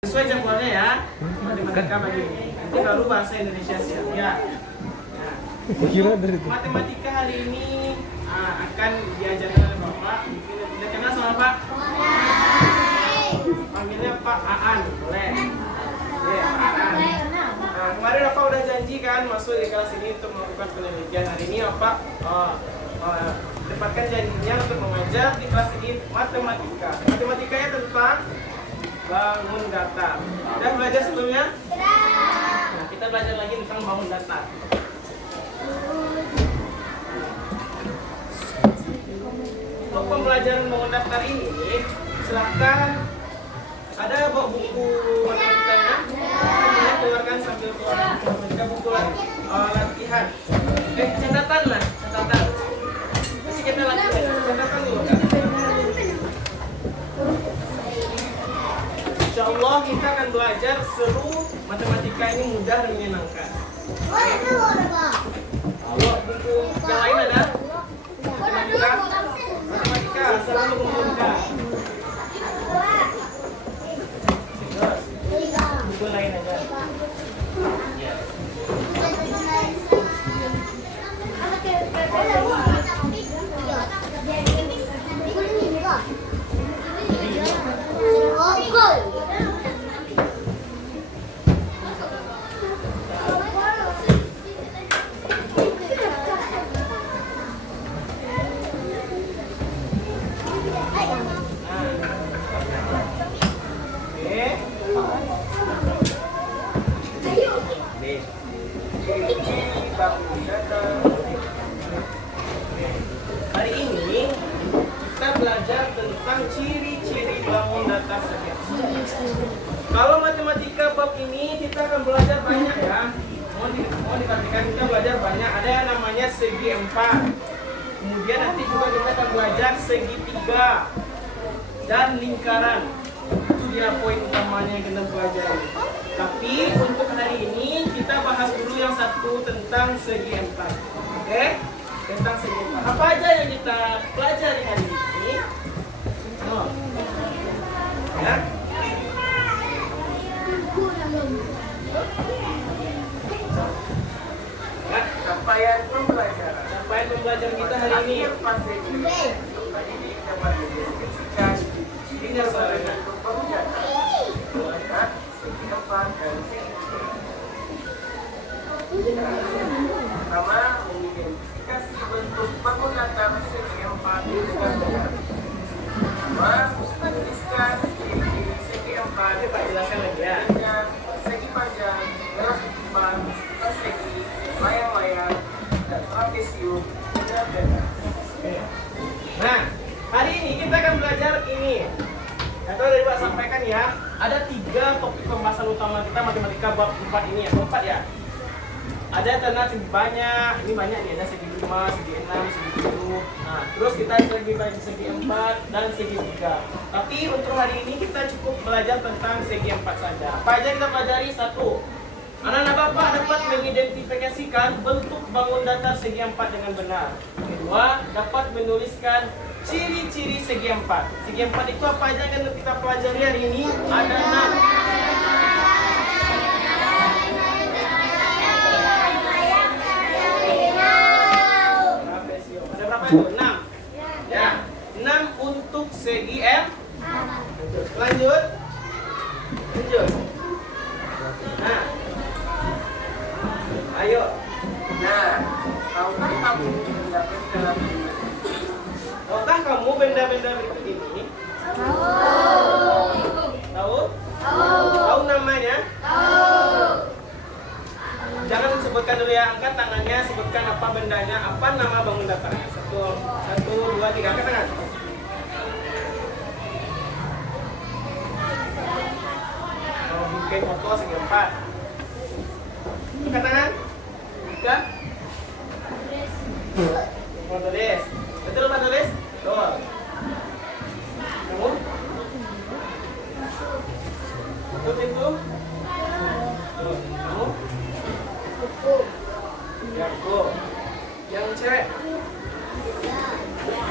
Sesuai jadwalnya ya. Matematika pagi ini. Nanti baru bahasa Indonesia siap ya. Matematika hari ini akan diajarkan oleh Bapak. Kita kenal sama Pak? Panggilnya Pak Aan, boleh? Ya, Pak Aan. Kemarin Bapak udah janji kan masuk di kelas ini untuk melakukan penelitian. Hari ini Bapak tepatkan janjinya untuk mengajar di kelas ini matematika. Matematikanya tentang bangun datar. Sudah belajar sebelumnya? Nah, kita belajar lagi tentang bangun datar. Untuk pembelajaran bangun datar ini, silakan ada buku matematikanya. Kita keluarkan sambil keluarkan buku latihan. Catatan lah, catatan. Jadi kita latihan, catatan dulu kan. Insya Allah kita akan belajar seru. Matematika ini mudah dan menyenangkan. Kalau buku yang lain ada matematika selalu mengumpulkan. Buku lain aja. Ya. Hari ini kita belajar tentang ciri-ciri bangun datar sekian. Kalau matematika bab ini kita akan belajar banyak ya. Mau diperhatikan kita belajar banyak. Ada yang namanya segi 4. Kemudian nanti juga kita akan belajar segi 3 dan lingkaran. Itu dia poin utamanya yang kita pelajari. Tapi untuk hari ini kita bahas dulu yang satu tentang segi 4. Oke? Tentang segi 4. Apa aja yang kita pelajari hari ini? Oh. Ya. Ya, capaian pembelajaran kita hari ini. Dengar suaranya. Pertama, mengidentifikasi bentuk bangun datar segi 4 dengan benar. Kedua, menuliskan ciri-ciri segi 4. Pak jelaskan lagi ya. Dengan segi panjang, garis ketupat, persegi, layang-layang, dan trapesium dengan benar. Nah, hari ini kita akan belajar ini. Atau dari Pak sampaikan ya, ada 3 topik pembahasan utama kita matematika bab 4 ini ya, 4 ya. Ada alternatif banyak, ini banyak nih, ada segi 5, segi 6, segi 7. Nah, terus kita lagi belajar segi 4 dan segi 3. Tapi untuk hari ini kita cukup belajar tentang segi 4 saja. Apa aja kita pelajari? 1. Anak-anak Bapak dapat mengidentifikasikan bentuk bangun datar segi 4 dengan benar. Kedua, dapat menuliskan ciri-ciri segi 4. Segi 4 itu apa aja yang kita pelajari hari ini? Ada 6. Ada berapa itu? 6. Ya. 6 untuk segi M. Lanjut. Nah. Ayo. Nah, tahukah kamu benda-benda Tahukah kamu benda-benda berikut ini? Tahu? Tahu namanya? Jangan sebutkan dulu ya, angkat tangannya, sebutkan apa bendanya, apa nama bangun datarnya. 1, 2, 3, angkat tangan. Mau bikin foto segi 4. Angkat tangan. 3. Foto des. Betul Pak Tulis? Betul. Kamu? Betul itu? Betul. Kamu? Jago. Yang cewek?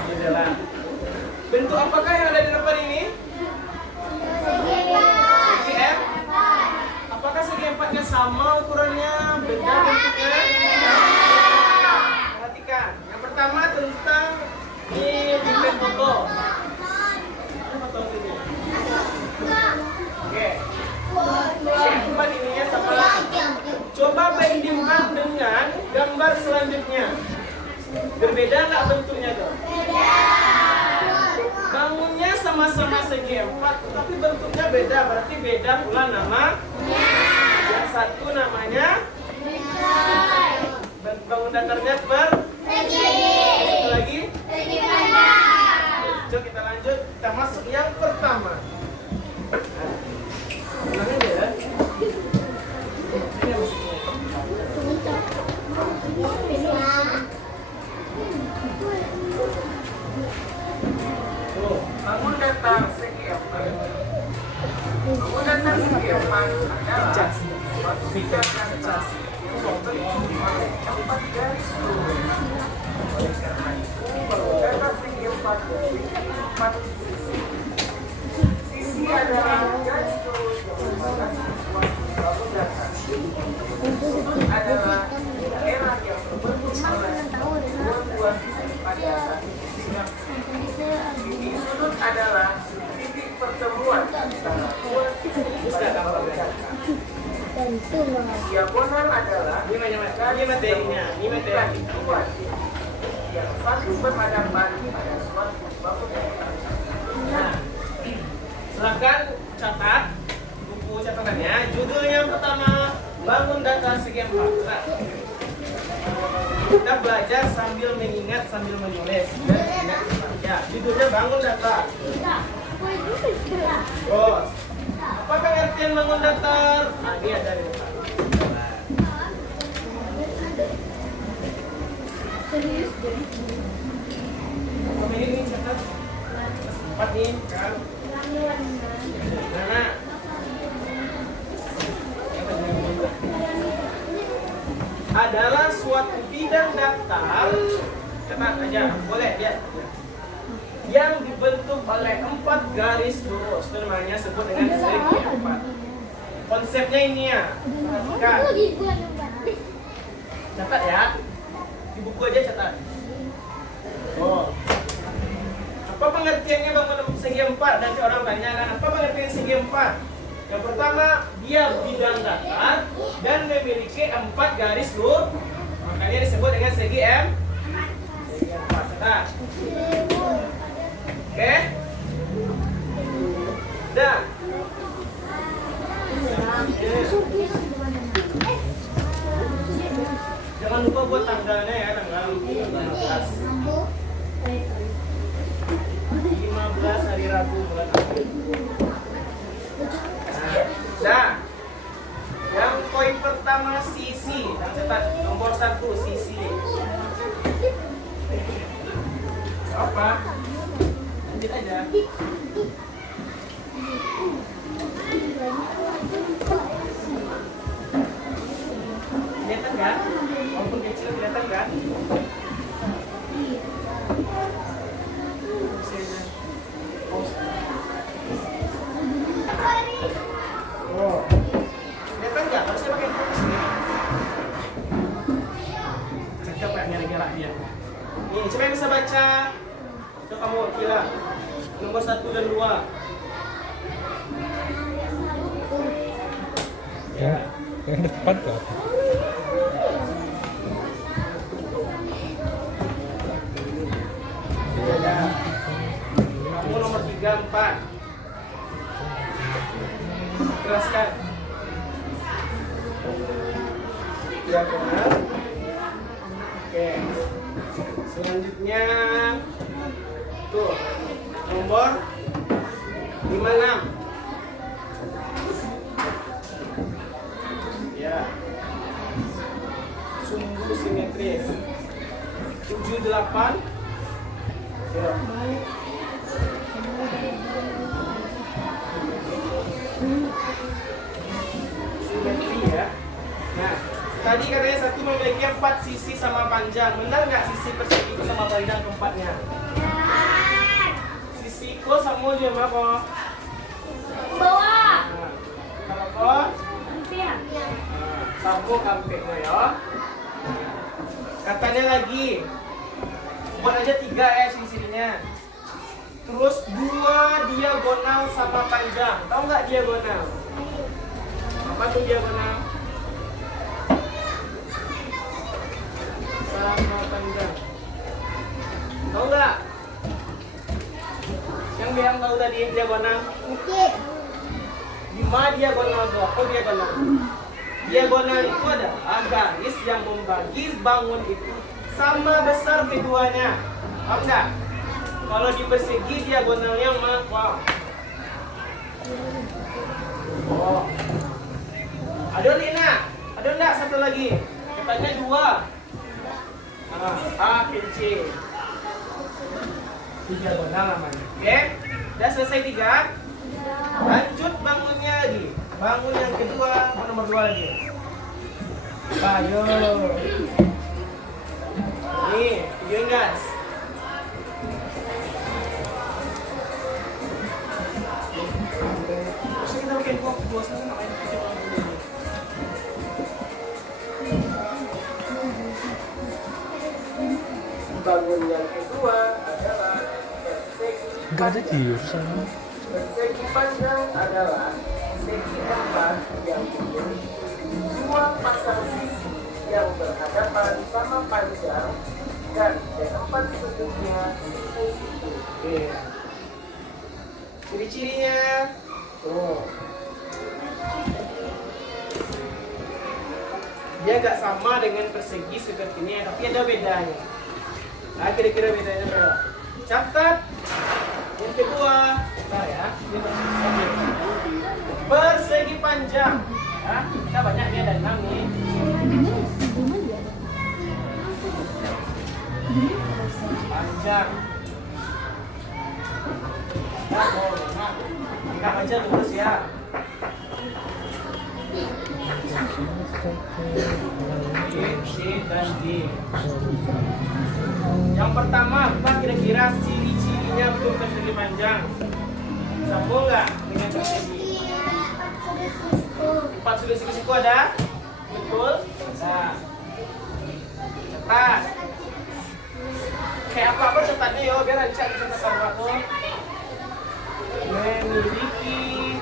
Di dalam. Bentuk apakah yang ada di depan ini? Segi M. sama-sama segi 4, tapi bentuknya beda, berarti beda pula nama. Yang satu namanya bangun datarnya persegi. Satu lagi segi pandang. Coba kita lanjut, kita masuk yang pertama. Ulangin ya. Ini maksudnya. Bangun datar segi 4. Bangun datar segi 4 adalah suatu gerakan yang terbentuk oleh 4 garis lurus. Oleh karena itu, bangun datar segi 4 memiliki 4 sisi. Sisi adalah garis lurus yang membatasi suatu bangun datar. Sudut adalah daerah yang terbentuk oleh dua buah sisi pada satu sisi. Titik sudut adalah titik pertemuan antara dua sisi pada bangun datar. Diagonal adalah Ini materinya, ini materi. dua titik yang satu berhadapan pada suatu bangun datar. Nah, silakan catat buku catatannya. Judulnya yang pertama, bangun datar segi 4. Nah, kita belajar sambil mengingat, sambil menulis. Ya, judulnya bangun datar. Terus, apa pengertian bangun datar? Nah, ini ada di depan. Ini catat 4 nih kan. Nah, adalah suatu bidang datar, catat aja, boleh ya, yang dibentuk oleh 4 garis lurus. Itu namanya sebut dengan segi 4. Konsepnya ini ya, perhatikan. Catat ya, di buku aja catat. Oh, apa pengertiannya bangun segi 4? Nanti orang tanya kan, apa pengertian segi 4? Yang pertama, dia bidang datar dan memiliki 4 garis lurus. Makanya disebut dengan segi M. Segi 4. Catat. Oke. Dan jangan lupa buat tanggalnya ya, tanggal 15 hari Rabu bulan April. Nah, yang poin pertama sisi. Nah, cepat nomor 1 sisi. Apa? Lanjut aja. Kelihatan kan? Walaupun kecil kelihatan kan? Oh, kelihatan nggak? Harusnya pakai fokus nih. Cakep ya, ngelak-ngelak dia. Nih, siapa yang bisa baca? Coba kamu kira nomor 1 dan 2. Ya, yang depan tuh apa? ya. Kamu nomor 3, 4. Jelaskan. Diagonal. Oke. Selanjutnya tuh nomor 56. Ya. Sumbu simetris. 78. Ya. Simetri ya. Nah, tadi katanya satu memiliki 4 sisi sama panjang. Benar nggak sisi persegi itu sama panjang keempatnya? Sisi ko sama aja mah kok. Bawah. Nah, kalau kok Hampir. sapu kampeknya ya. Katanya lagi buat aja 3 ya sisinya. Terus 2 diagonal sama panjang. Tahu nggak diagonal? Apa tuh diagonal? Sama panjang. Tahu nggak? Yang bilang tahu tadi? diagonal? Oke. 5 diagonal berapa diagonal? Diagonal itu adalah garis yang membagi bangun itu sama besar keduanya. Paham nggak? Kalau di persegi diagonalnya wow. Oh. Ada Lina? Ada enggak satu lagi? Katanya 2. A ke C. Diagonal namanya. Oke? Udah selesai 3. Lanjut bangunnya lagi. Bangun yang kedua, nomor 2 lagi. Ayo. Nih, videoin guys. Terus kita pakai dua sama ngapain kita bangun ini? Bangun yang kedua adalah persegi. Enggak ada di sana. Persegi panjang adalah segi 4 yang memiliki 2 pasang sisi yang berhadapan sama panjang dan keempat sudutnya siku-siku. Oke. Ciri-cirinya. Tuh. Dia agak sama dengan persegi seperti ini, tapi ada bedanya. Nah, kira-kira bedanya berapa? Catat. Yang kedua, bentar ya. Persegi panjang. Ya, kita banyak nih ada 6 nih. Panjang. Nah, enggak aja terus ya. C dan D. Yang pertama, apa kira-kira ciri-cirinya untuk persegi panjang? Sambung nggak dengan persegi? 4 sudut siku-siku ada? Betul? Nah, cepat. Kayak apa cetatnya yo, biar bisa dicatat apa tuh? Memiliki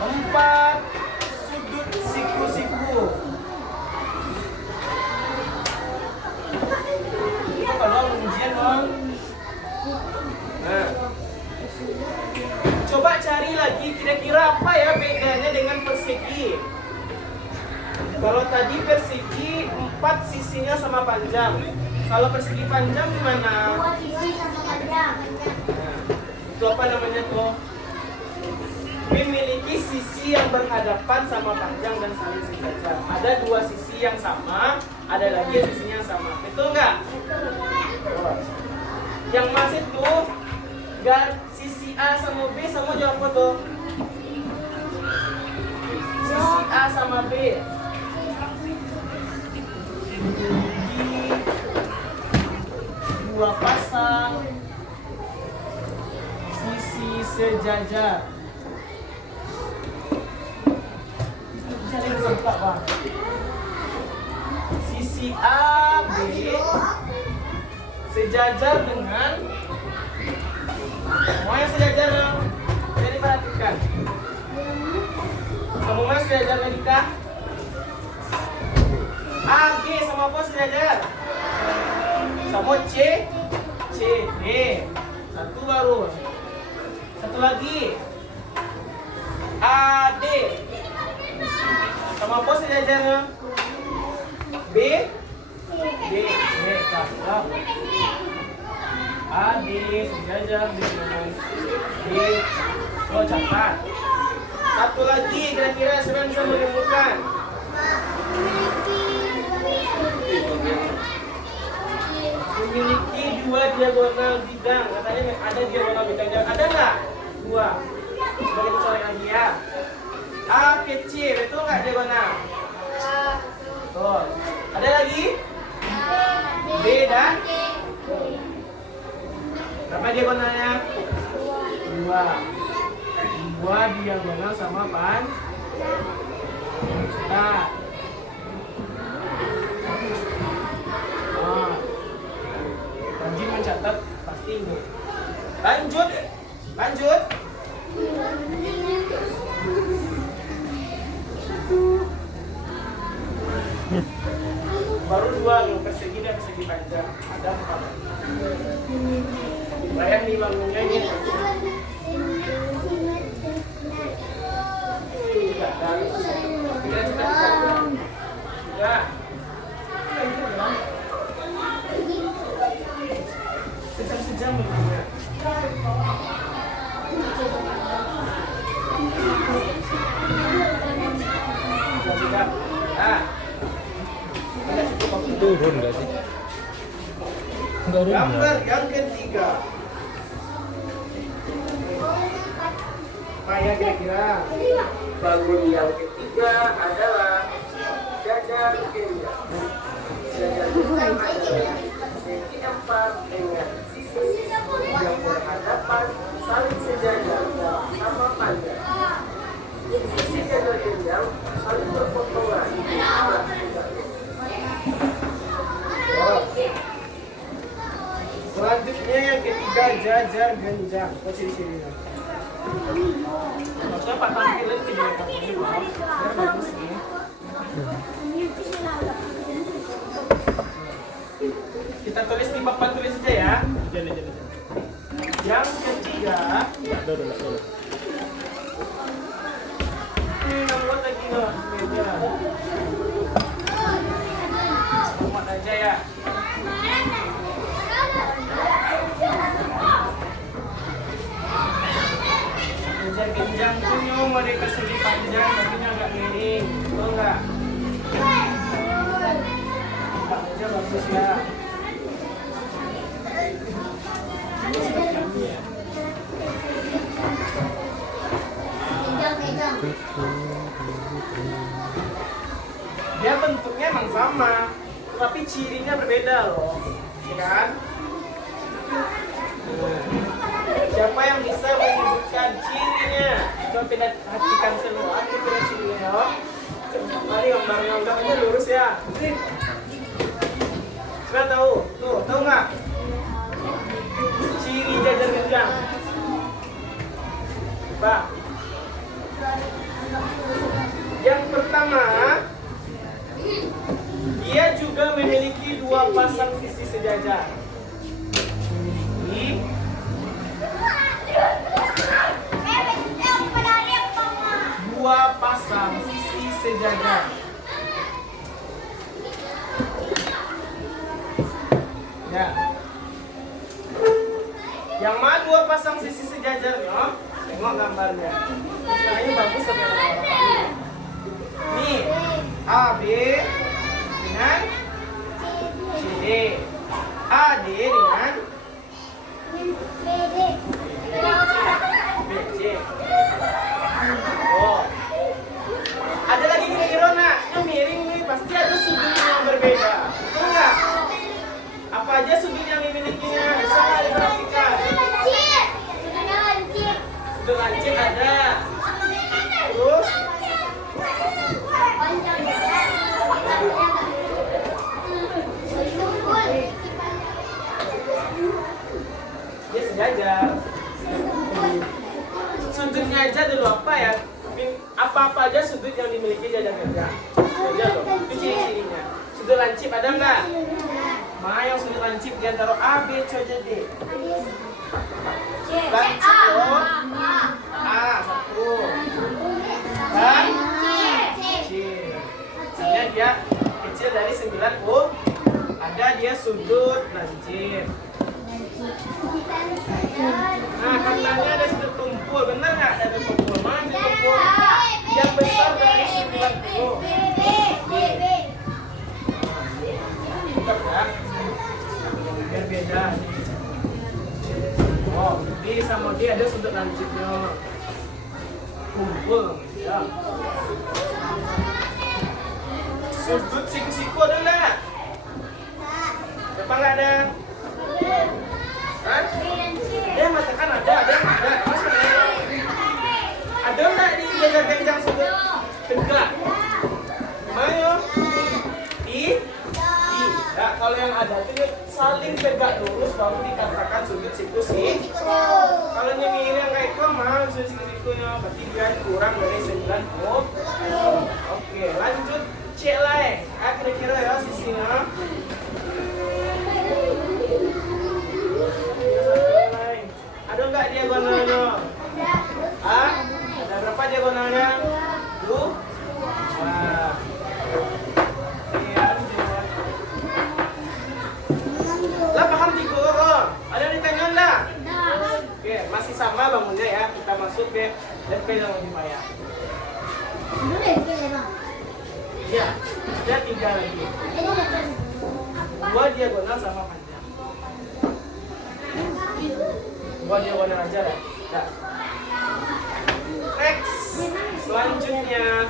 4 sudut siku-siku. Itu kalau ujian dong. Nah, coba cari lagi kira-kira apa ya bedanya dengan persegi. Kalau tadi persegi 4 sisinya sama panjang. Kalau persegi panjang gimana? 2 sisi sama panjang. Nah, itu apa namanya tuh? Memiliki sisi yang berhadapan sama panjang dan saling sejajar. Ada 2 sisi yang sama, ada lagi sisinya yang sama. Betul nggak? Yang masih tuh sisi A sama B sama jawab apa tuh? Sisi A sama B. Dua pasang sisi sejajar. Jadi sempat bang. Sisi A B sejajar dengan semuanya sejajar dong. Jadi perhatikan. Semuanya sejajar Medika. A B sama apa sejajar? Sama C D. Satu baru. Satu lagi. A D sama apa sejajarnya? B cakep. A D sejajar dengan B. Oh catat. Satu lagi kira-kira sudah bisa menemukan. Memiliki 2 diagonal bidang. Katanya ada diagonal bidang. Ada nggak? 2. Coba kita cari lagi ya. A ke C, betul nggak diagonal? Betul. Ada lagi? B dan berapa diagonalnya? 2. 2 diagonal sama pan. Nah. Rajin mencatat pasti ingat. Lanjut. Baru 2 loh, persegi dan persegi panjang. Ada 4. Bayang nih bangunnya ini. Tiga. Tiga cepat. Tiga. Sejam begini. Tiga. Ah. Turun nggak sih? Enggak turun. Gambar yang ketiga. Apa ya kira-kira? Bangun yang ketiga adalah jajar genjang. Jajar genjang adalah segi empat dengan sisi yang berhadapan saling sejajar dan sama panjang. Sisi jajar genjang saling berpotongan. Selanjutnya yang ketiga jajar genjang. Kau ciri-cirinya. Maksudnya Pak tampilin kegiatan ini Pak. Biar bagus nih. Kita tulis di papan tulis aja ya. Jalan. Yang ketiga. Buat lagi nggak? Meja. Muat aja ya. Jajar genjang punya mereka segi panjang, kakinya agak miring, betul nggak? Aja bagus ya. Dia bentuknya emang sama, tapi cirinya berbeda loh, ya kan? Siapa yang bisa menyebutkan cirinya? Coba perhatikan semua, kita cirinya. Mari gambarnya udah aja lurus ya. Sudah tahu? Tuh, tahu nggak? Ciri jajar genjang. Pak. Yang pertama, dia juga memiliki dua pasang sisi sejajar. Ini dua pasang sisi sejajar. Ya. Yang mana dua pasang sisi sejajarnya? Tengok gambarnya. Nah, ini bagus sebagai orang-orang. Nih, AB dengan CD. AD dengan BC. Oh. Ada lagi kira-kira nak, yang miring nih pasti ada sudutnya yang berbeda. Betul nggak? Apa aja sudut yang dimilikinya? Bisa nggak diperhatikan? Sudut lancip ada. Terus? Dia sejajar. Sudutnya aja dulu apa ya? Apa-apa aja sudut yang dimiliki jajar genjang. Jajar loh. Itu ciri-cirinya. Sudut lancip ada nggak? Mana yang sudut lancip di antara A, B, C, D? Lancip loh. A satu. Dan C. Artinya dia kecil dari 9 U. Ada dia sudut lancip. Nah, katanya ada sudut tumpul, benar nggak ada sudut tumpul? Mana sudut tumpul? Yang besar dari 90. Tetap ya? Biar beda. Oh, D sama D ada sudut lancipnya. Tumpul, ya. Sudut siku-siku ada nggak? Apa nggak ada? Kan? Dia mengatakan ada. Mas mana? Ada nggak di jajar genjang sudut tegak? Mana? Di. Nah, kalau yang ada itu dia saling tegak lurus baru dikatakan sudut siku-siku. Kalau yang miring kayak itu mah sudut siku-sikunya berarti dia kurang dari 90. Oke, lanjut cek lah. Kira-kira ya sisinya. bangunnya ya, kita masuk ke DP yang lebih payah. Ya, ada 3 lagi. 2 diagonal sama panjang. 2 diagonal aja ya. Nah. Next, selanjutnya.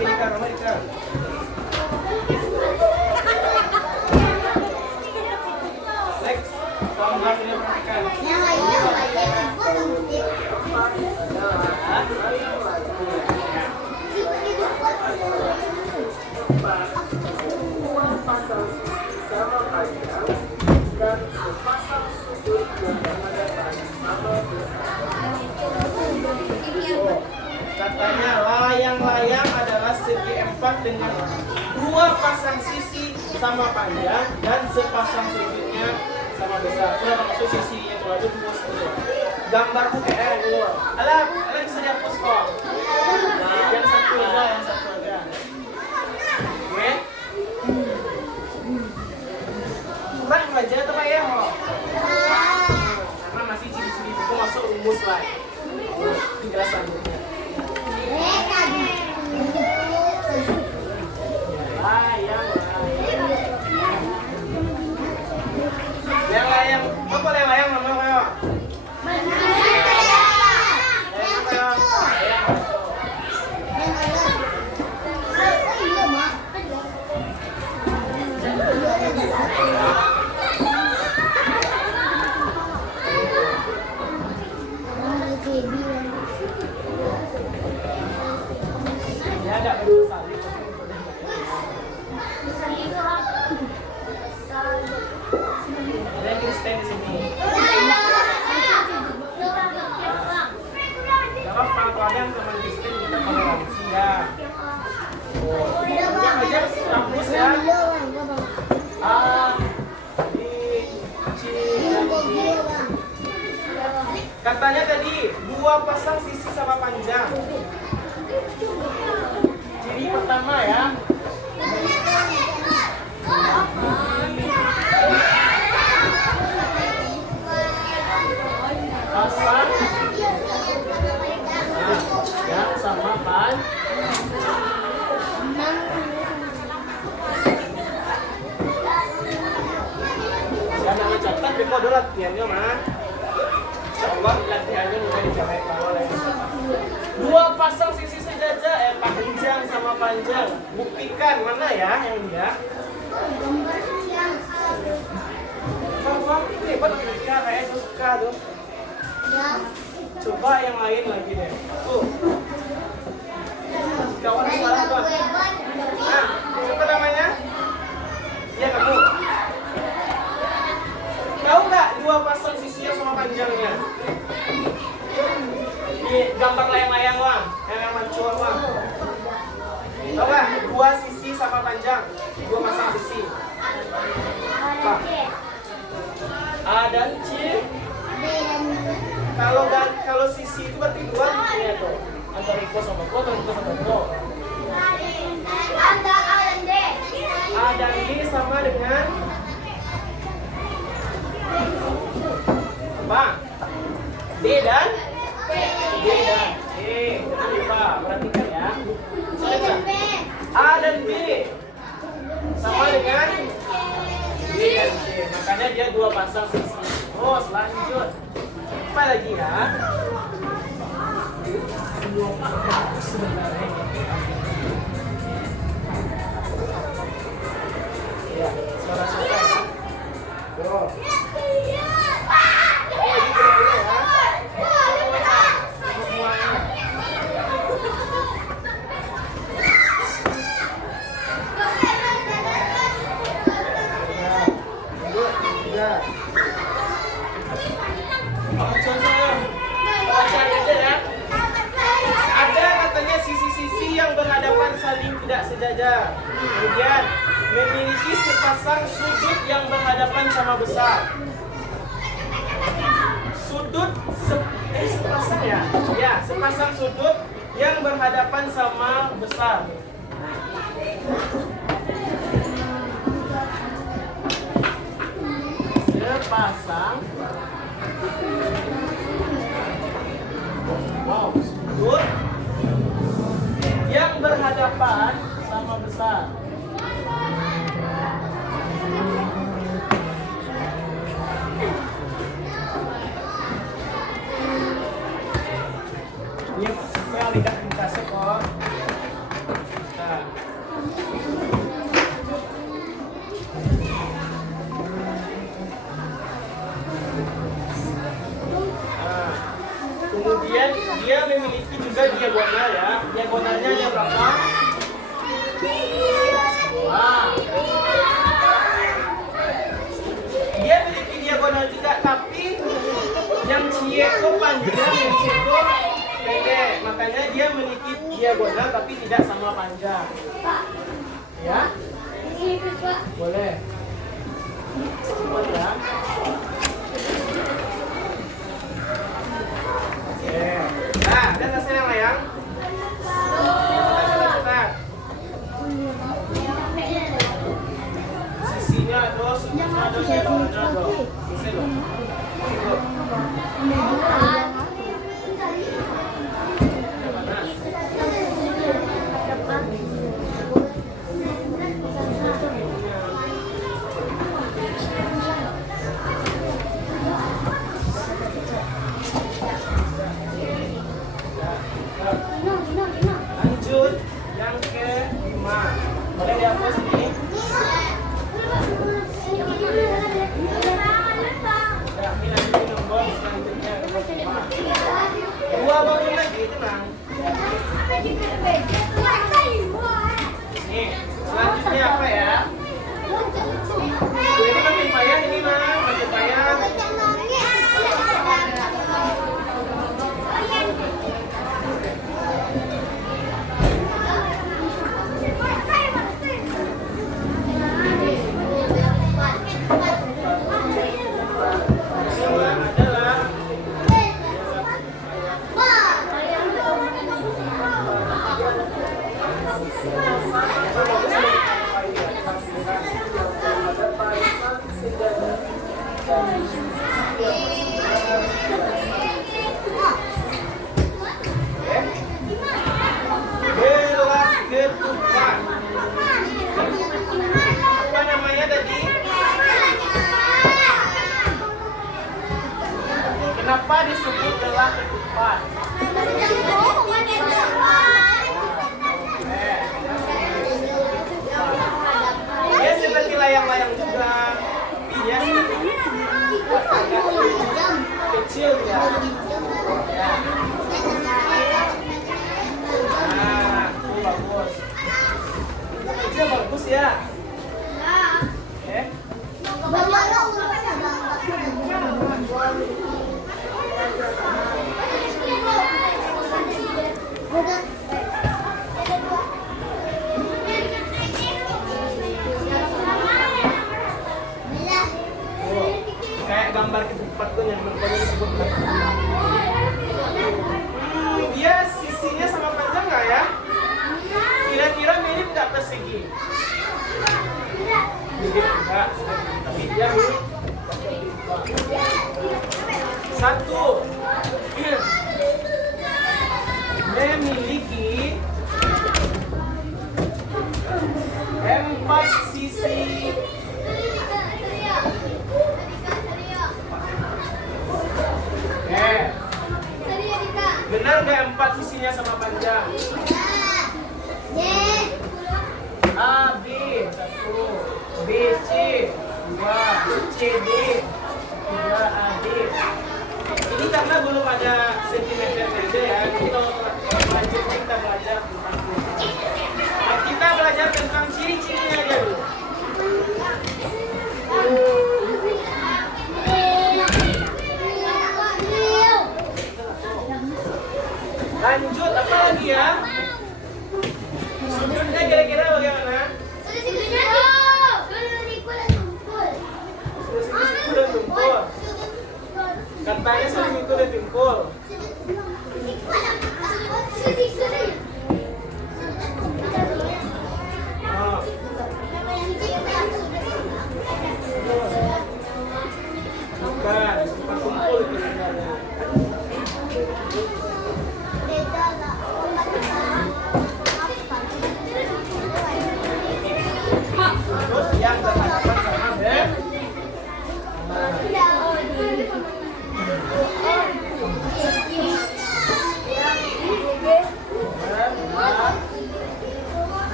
Rika, Rika. Next, gambar ini perhatikan. Dua pasang sama panjang dan sepasang sudut yang berhadapan sama Katanya layang-layang adalah segi 4 dengan 2 pasang sisi sama panjang dan sepasang sudutnya sama besar. Sudah maksud sisinya itu ada 2 sudut. Gambar UTR dulu. Alah bisa dihapus kok. Nah, yang satu aja. Oke. Kurang aja tuh Pak ya, Mo. Karena masih ciri-ciri buku masuk rumus lah. Penjelasan. Layang, apa layang namanya kayak? Ya ada salib. Ada Kristen di sini. Kalau pengetahuan teman Kristen kita toleransi ya. Udah aja kampus ya. A, B, C, dan D. Katanya tadi 2 pasang sisi sama panjang. Ciri pertama ya. Pasang yang sama pan. Jangan catat beko dulu latihannya mah. Coba latihannya mulai dicapai kalau lagi. 2 pasang sisi sejajar panjang sama panjang. Buktikan mana ya yang dia? Coba ini buat kita kayak suka tuh. Coba yang lain lagi deh. Tuh. Kawan sekarang tuh. Nah, siapa namanya? Iya kamu. Tahu nggak 2 pasang sisinya sama panjangnya? Di gambar layang-layang Wang, yang mancur Wang. Tahu nggak? 2 sisi sama panjang, 2 pasang sisi. A dan C. Kalau sisi itu berarti 2 ya tuh. Antara Iko sama Ko atau Iko sama Ko. A dan D sama dengan apa? D dan C. Jangan lupa perhatikan ya. A dan B sama dengan D dan C. Makanya dia 2 pasang sisi. Terus lanjut. Apa lagi ya? Ya, suara siapa ya? Bro. Lagi kira-kira ya. Semuanya. Ya. Ada katanya sisi-sisi yang berhadapan saling tidak sejajar. Kemudian memiliki sepasang sudut yang berhadapan sama besar. Sepasang ya? Ya, sepasang sudut yang berhadapan sama besar. Yep. pasang sudut yang berhadapan sama besar. Ini supaya lidah kasih kok. Nah. Kemudian dia memiliki juga diagonal ya. Diagonalnya ada berapa? Wah. Dia memiliki diagonal juga, tapi yang Cieko panjang, yang Cieko pendek. Makanya dia memiliki diagonal tapi tidak sama panjang. Ya? Boleh. Cepat ya. Oke. Nah, ada selesai yang layang? Cepat. Sisinya ada, sudutnya ada, diagonalnya ada. Selesai loh. Lanjut yang ke-5. Boleh dihapus ini? Ya, ini nanti nomor selanjutnya nomor 5. 2 bangun lagi, tenang. Nih, selanjutnya apa ya? Ini makin payah, ini mah makin payah. Apa namanya tadi? Kenapa disebut gelah ketupat? Dia seperti layang-layang juga. Dia kecil ya. Nah, itu bagus. Kecil bagus ya. Kayak gambar ketupat tuh yang namanya disebut dia sisinya sama panjang nggak ya? Kira-kira mirip nggak persegi? Mirip enggak, tapi dia mirip. 1 memiliki 4 sisi. Benar nggak 4 sisinya sama panjang? A, B, 1, B, C, 2, C, D, 3, A, D. Ini karena belum ada sentimeter saja ya. Jadi kalau selanjutnya kita belajar tentang kita belajar tentang ciri-cirinya aja dulu. Lanjut, apa lagi ya? Sudutnya kira-kira bagaimana? Siku dan tumpul. Katanya siku dan tumpul. Oh.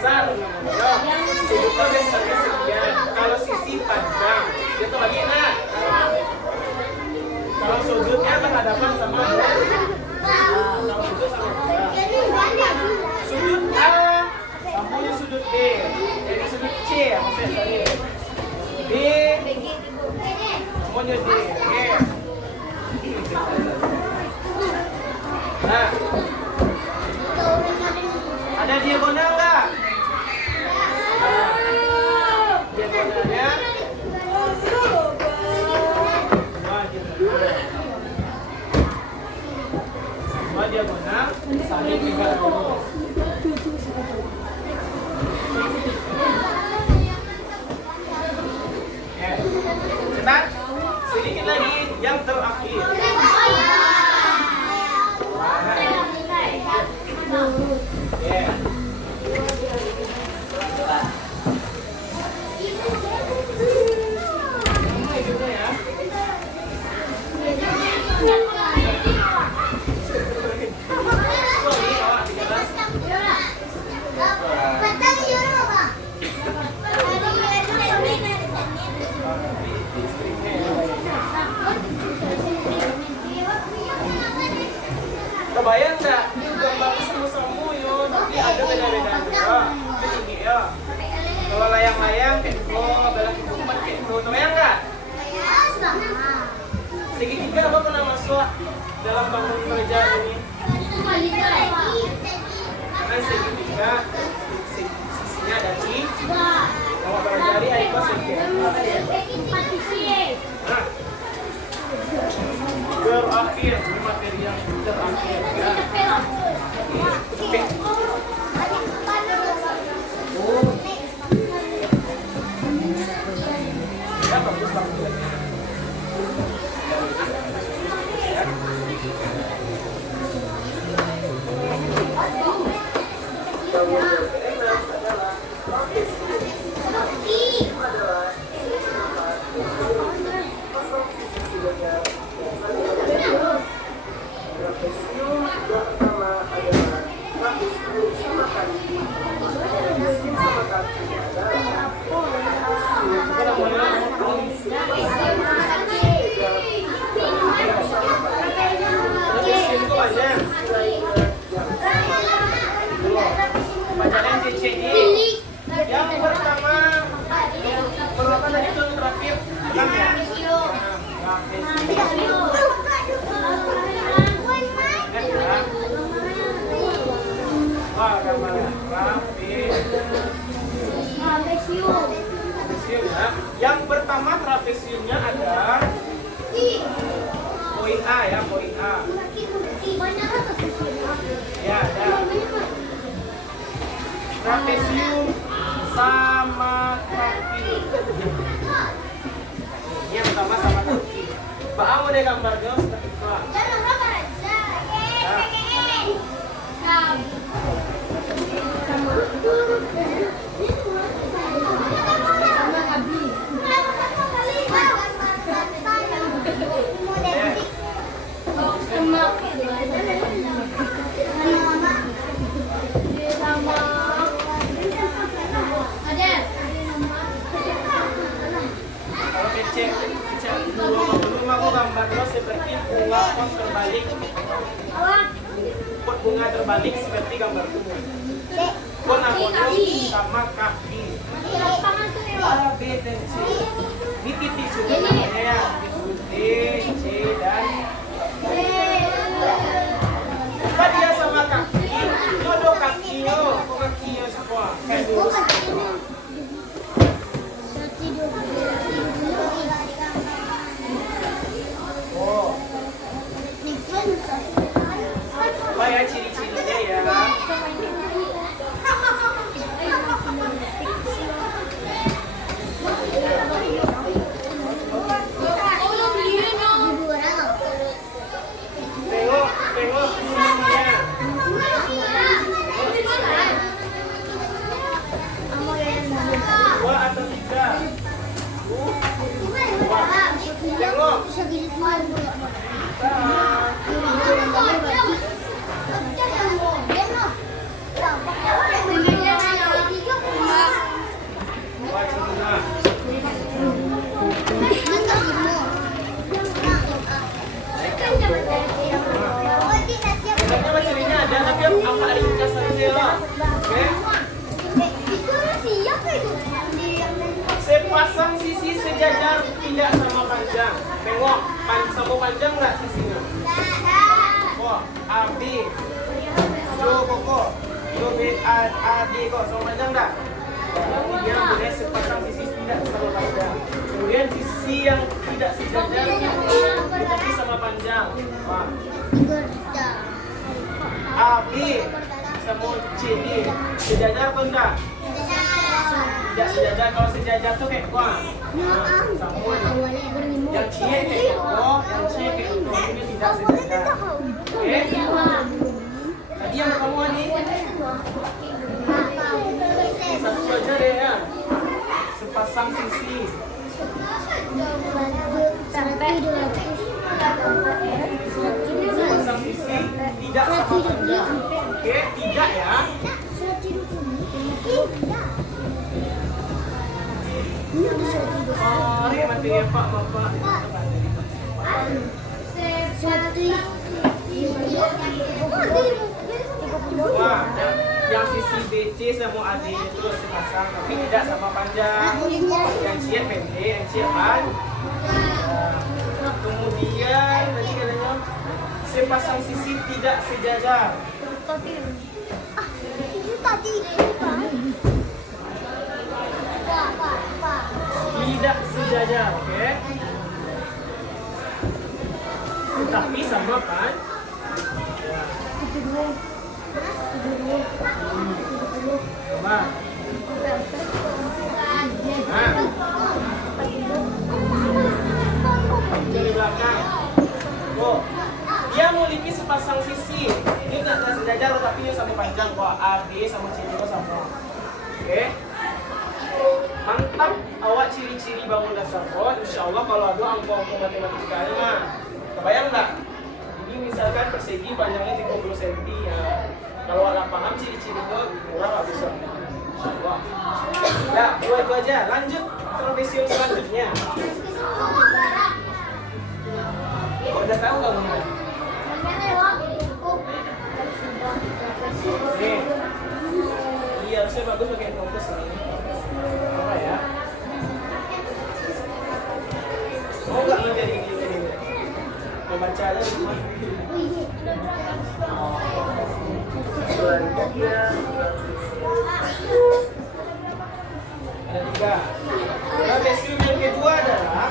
besar namanya. Sudutnya besarnya sekian. Kalau sisi panjang, itu bagi nah. Kalau sudutnya berhadapan sama kalau sudut sama sudut A sambungnya sudut B. Jadi sudut C ya maksudnya sorry. B semuanya D. Oke. Nah, ada diagonal nggak? Nah, diagonalnya dua diagonal saling 30. Cepat, sedikit lagi yang terakhir. Yeah. Kebayang nggak? Gambar sama-sama yo, tapi ada beda-beda juga. Ini ya. Kalau layang-layang kayak itu, belah keempat kayak itu, kebayang nggak? Segitiga apa pernah masuk dalam bangun kerja ini? Kan segitiga, sisinya ada di. Kalau pelajari apa segitiga? Nah. Terakhir, materi yang terakhir ya. Ya bagus banget. Yang pertama, berapa tadi itu terakhir? 6 ya? Wah, gambarnya trapesium ya. Yang pertama trapesiumnya ada poin A ya, poin A. Ya, ada. Trapesium sama kaki. Ini yang pertama sama kaki. Pak mau deh gambar dong. Belum aku gambar lo seperti bunga pot terbalik. Pot bunga terbalik seperti gambar bunga. Pot apodo sama kaki. A, B, dan C. Ini titik sudut namanya ya. Titik D, C, dan apa dia sama kaki? Jodoh kakinya, kok kakinya semua kayak lurus. Apa ya ciri-cirinya ya? Tengok sisinya. sejajar tidak sama panjang. Tengok, sama panjang nggak sisinya? Oh, A, B. Jo, koko. Jo, B, A, D, kok. Sama panjang nggak? Dia boleh sepasang sisi tidak sama panjang. Kemudian sisi yang tidak sejajar tetapi sama panjang. Wah. A, B sama C, D sejajar atau enggak? Tidak sejajar. Kalau sejajar tuh kayak gua. Sama. Yang C kayak koko, yang C kayak koko. Ini tidak sejajar. Oke? Tadi yang kamu ini satu aja deh ya. Sepasang sisi. Sepasang sisi tidak sama panjang. Oke, tidak ya. Oh, ini matinya Pak, Bapak. Wah, yang sisi BC sama AD itu sepasang tapi tidak sama panjang. Yang C pendek, yang C pan. Kemudian tadi katanya sepasang sisi tidak sejajar. Tidak sejajar, oke? Tapi sama kan? Coba. Nah. Dari belakang. Oh. Dia memiliki sepasang sisi. Ini tidak sejajar tapi ini sama panjang kok. A, B sama C juga sama. Oke. Mantap. Awak ciri-ciri bangun dasar kok. Insya Allah kalau ada angka-angka matematikanya mah. Kebayang nggak? Ini misalkan persegi panjangnya 30 cm ya. Kalau nggak paham ciri-cirinya kurang nggak bisa. Wah. Ya, buat itu aja. Lanjut trapesium selanjutnya. Udah tahu nggak mulai? Nih. Iya, harusnya bagus pakai kompas ini. Apa ya? Mau nggak menjadi gini? Membaca aja semua. Selanjutnya ada 3. Trapesium yang kedua adalah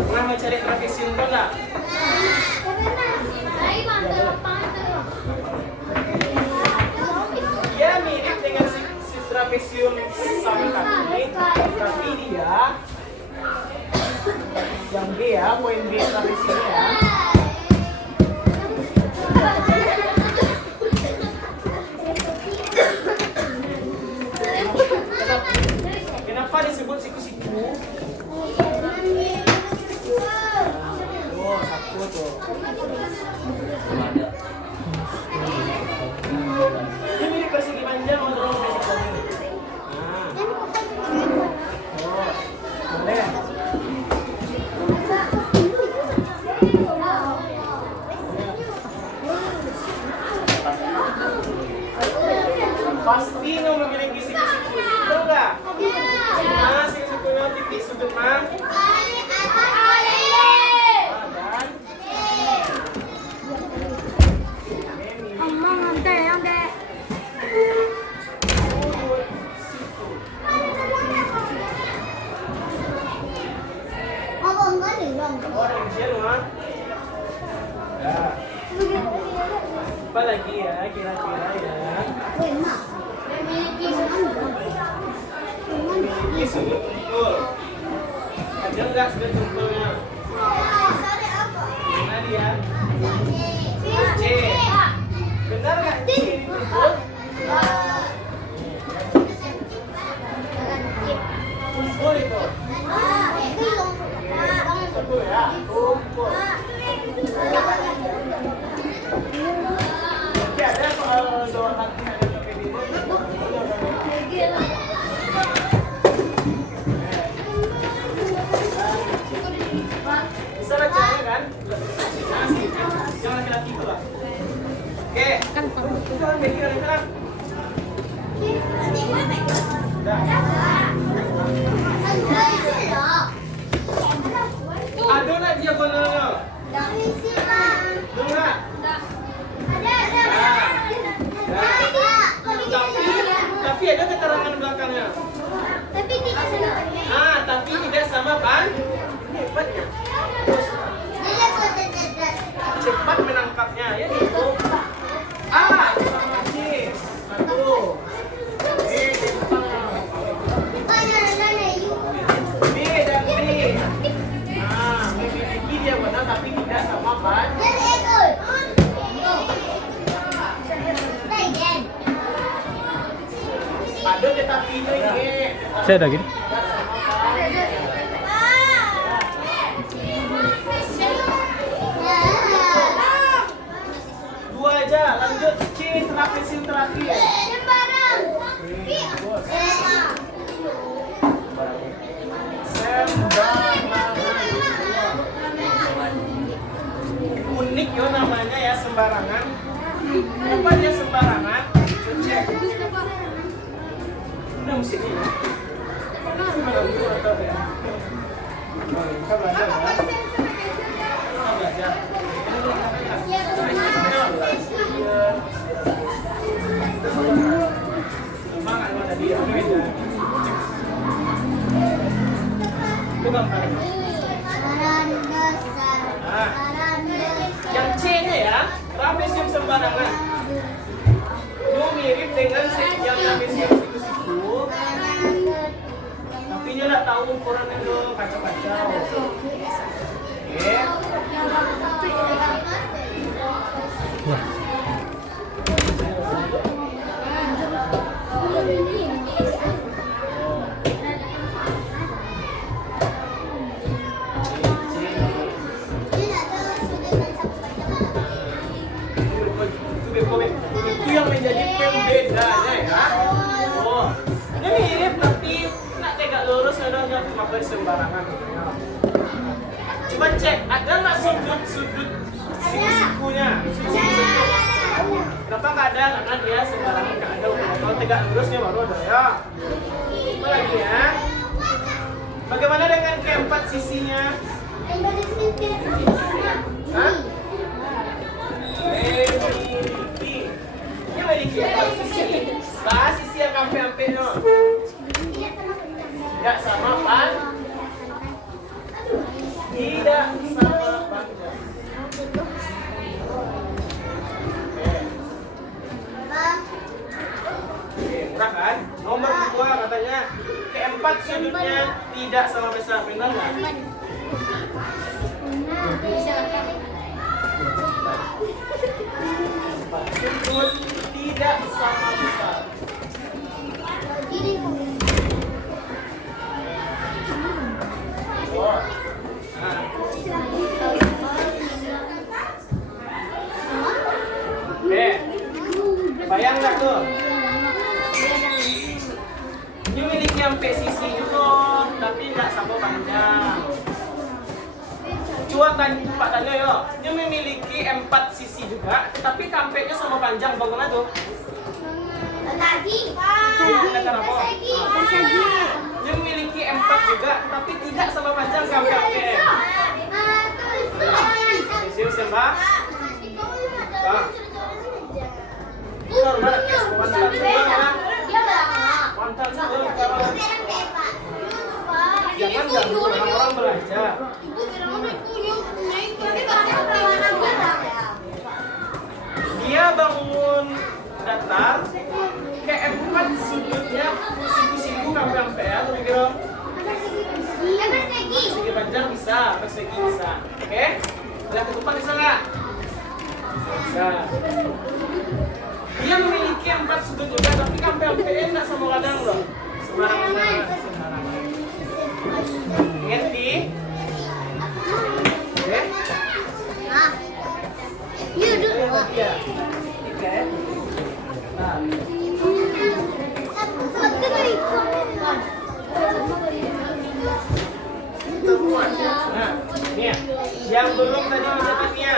pernah mencari trapesium kan nggak? Dia mirip dengan si trapesium sama ini, tapi dia yang B ya, poin B trapesiumnya ya. Kenapa disebut siku-siku? Oh, satu tuh. Ini mirip persegi panjang atau persegi panjang? Nah. Oh, boleh. Pasti nggak memiliki siku-siku, betul nggak? Nah, siku-sikunya tipis sudut mah. Orang Indonesia mah. Ya. Apa lagi ya kira-kira ya? Ini sudut tumpul. Ada nggak sudut tumpulnya? Mana dia? C. Benar nggak C ditumpul? Tumpul itu. Tumpul ya. Tumpul. Oke, ada soal dua kaki ada pakai di bisa bacanya kan? Yang laki-laki itu lah. Oke. Jangan mikir lagi kan. Ada nak diagonalnya? Dua. Tapi ada keterangan belakangnya. Tapi tidak sama pan. Hebatnya. Cepat menangkapnya ya gitu. Sama C. Satu. B dan B. Memiliki dia benar tapi tidak sama pan. Ada tetapi ini. Saya ada gini. Dua aja, lanjut C trapezium terakhir. Unik yo namanya ya, sembarangan. Kenapa dia sembarangan? Cek. Udah musik ini. Kita belajar ya. Kita belajar. Semangat mana dia? Itu gambar. Yang C-nya ya, trapezium sembarangan. Itu mirip dengan yang trapezium siku-siku. Tapi dia nggak tahu ukurannya dong, kacau-kacau. Oke. Itu yang menjadi pembedanya ya. Oh, ini mirip tapi nggak tegak lurus, adanya pakai sembarangan. Coba cek, ada nggak sudut siku-sikunya? Kenapa nggak ada? Karena dia sembarangan nggak ada. Kalau tegak lurusnya baru ada ya. Apa lagi ya? Bagaimana dengan keempat sisinya? Hah? Memiliki empat sisi. Bahas sisi yang kampe-kampenya. Tidak sama pan. Tidak sama panjang. Murah kan? Nomor 2 katanya keempat sudutnya tidak sama besar. Benar nggak? Sudut tidak sama besar. Oh. Nah. Bayang nggak tuh? Dia memiliki sampai sisi juga, tapi nggak sama panjang. Coba tanya yo, dia memiliki 4 sisi juga, tapi kampenya sama panjang, bagaimana tuh? Dia memiliki 4 juga, tapi tidak sama panjang kampe-kampe. Serius ya mbak? Normal, mantan jangan ganggu orang belajar. Dia bangun datar, keempat sudutnya siku-siku kampe-kampe ya, tuh mikir dong. Segi panjang bisa, persegi bisa. Oke? Lihat ketupat bisa nggak? Bisa. Dia memiliki 4 sudut juga, tapi kampe-kampe nggak sama kadang loh. Sembarangan. Ngerti? Oke? Iya dulu. Iya. Oke. Nah. Nah, ini ya. Yang belum tadi mencatatnya.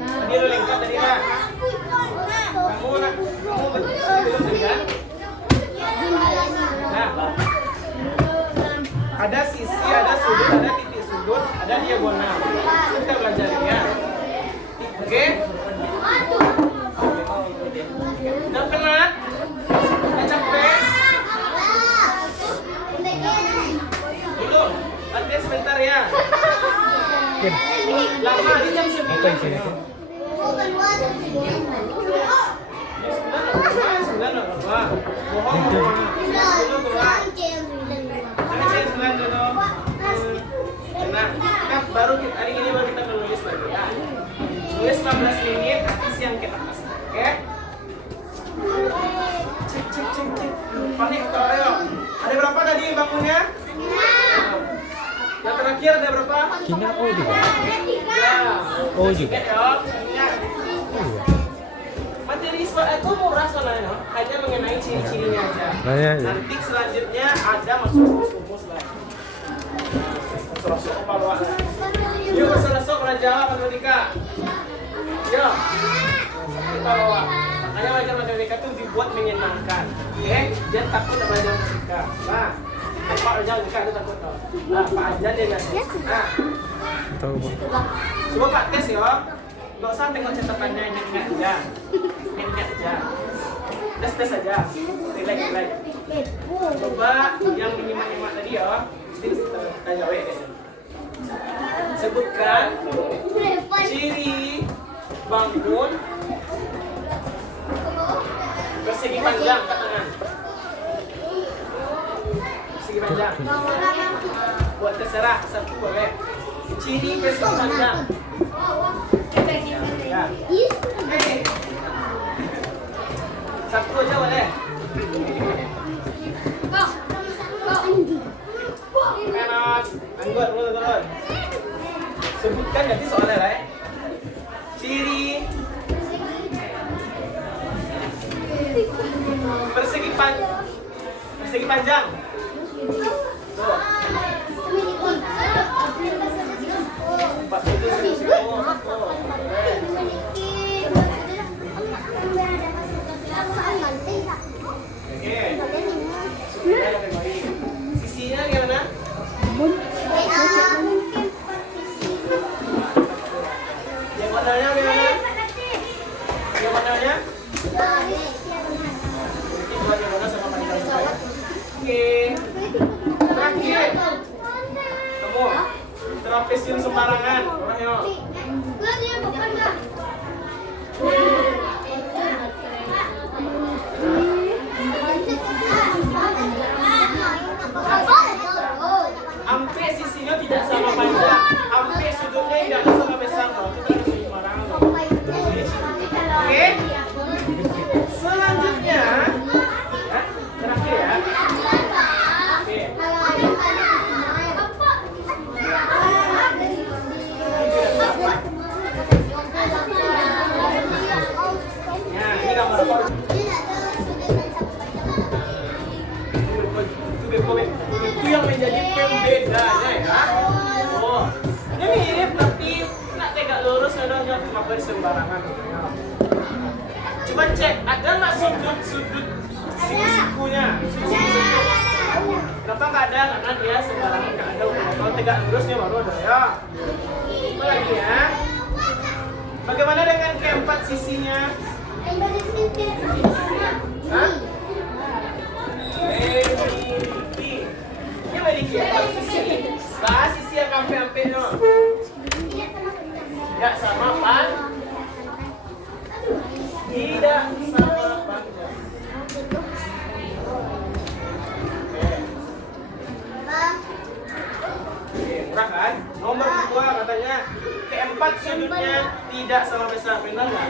Tadi udah lengkap tadi kan? Apa isinya tuh? Sembilan dua. Bohong. Sembilan dulu. Nah, kita baru hari ini baru kita menulis lagi ya. Tulis 15 menit artis yang kita kasih. Oke? Cek. Panik kalau ayo. Ada berapa tadi bangunnya? Yang terakhir ada berapa? Kina O juga. Ya. O juga. Ingat. Materi soal itu murah soalnya, no? Hanya mengenai ciri-cirinya aja. Nah, ya. Nanti selanjutnya ada masuk rumus lah. Masuk apa lah? Yuk masuk belajar matematika. Yuk. Kita bawa. Makanya belajar matematika itu dibuat menyenangkan. Oke? Jangan takut belajar matematika. Nah, Pak aja dia takut tau. Nah, Pak aja dia ngasih. Nah, Tahu Pak. coba Pak tes ya. Nggak usah tengok catatannya, ingat aja. Ingat aja. Tes aja. Relax. Coba yang menyimak-nyimak tadi ya. Mesti kita jawab kayaknya. Sebutkan ciri bangun persegi panjang ke tangan. Persegi panjang. Buat terserah satu boleh. Ciri persegi panjang. Ya. Hey. Satu aja boleh. Kanan, anggut turun. Sebutkan nanti soalnya lah. Ciri persegi panjang. Tuh. Empat itu semua. Oke. Sisinya gimana? Yang warnanya gimana? Yang warnanya? Bagaimana sama panjang saya? Oke. Terakhir. Kamu trapesium sembarangan. Orang yuk. Ampe sisinya tidak sama panjang, ampe sudutnya tidak sama besar, itu harus sembarangan. Oke? Selanjutnya, terakhir ya. Oke. Nah, ini gambar apa? Itu yang menjadi pembedanya ya. Oh, ini mirip tapi nggak tegak lurus kadang gambar sembarangan. Coba cek, ada nggak sudut siku-sikunya? Kenapa nggak ada? Karena dia sembarangan nggak ada. Kalau tegak lurusnya baru ada ya. Apa lagi ya? Bagaimana dengan keempat sisinya? Hah? Memiliki empat sisi. Bahas sisi yang ampe-ampe no. Tidak sama pan. Tidak sama panjang. Oke, murah kan? Nomor 2 katanya keempat sudutnya tidak sama besar. Benar nggak?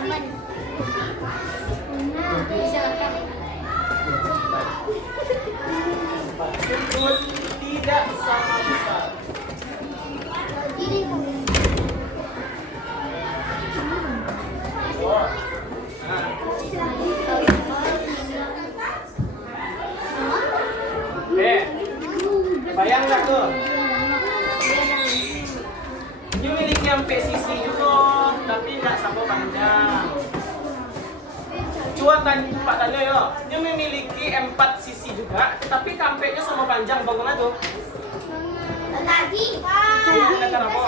Sudut tidak sama besar. Oh. Nah. Bayang nggak tuh? Dia memiliki sampai sisi juga, tapi nggak sama panjang. Coba Pak tanya ya, dia memiliki 4 sisi juga, tapi kampenya sama panjang, bangun tuh. Kata apa?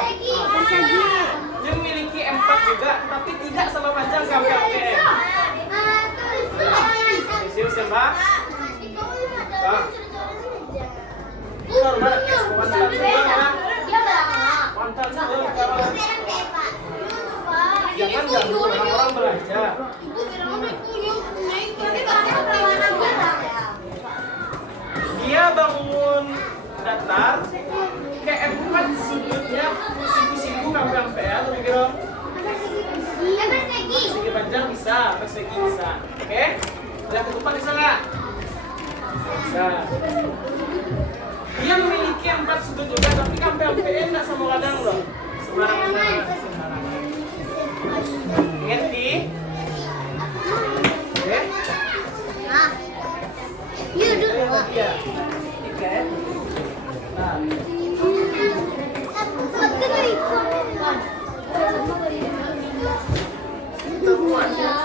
Dia memiliki 4 juga, tapi tidak sama panjang kampenya. Sisi sembah. Normal, pantal semua. Jangan ganggu orang-orang belajar. Dia bangun datar ke empat sudutnya siku-siku sampai ya, tuh mikir dong. Persegi panjang bisa, persegi bisa. Oke? Udah ketupat bisa nggak? Bisa. Dia memiliki empat sudut juga, tapi sampai enggak sama kadang loh. Sembarangan. Ngerti? Oke? Iya. Oke. Nah.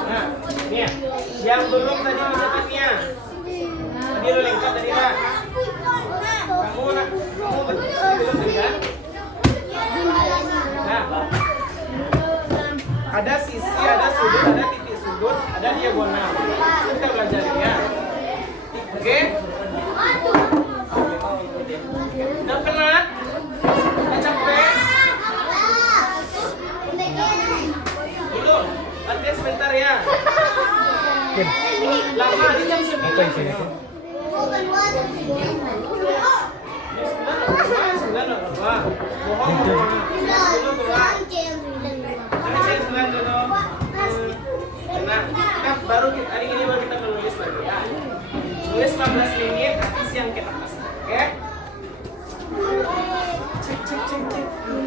Nah, nih ya. Yang belum tadi mencatatnya. Tadi lo lengkap tadi lah. Kamu belum tadi kan? Nah, ada sisi, ada sudut, ada titik sudut, ada diagonal. Kita belajar ya. Oke? Udah penat? Udah capek? Dulu, latihan sebentar ya. Lama, ini jam 9. Baru hari ini baru kita menulis lagi ya. Tulis 15 menit isi yang kita kasih. Oke? Cek.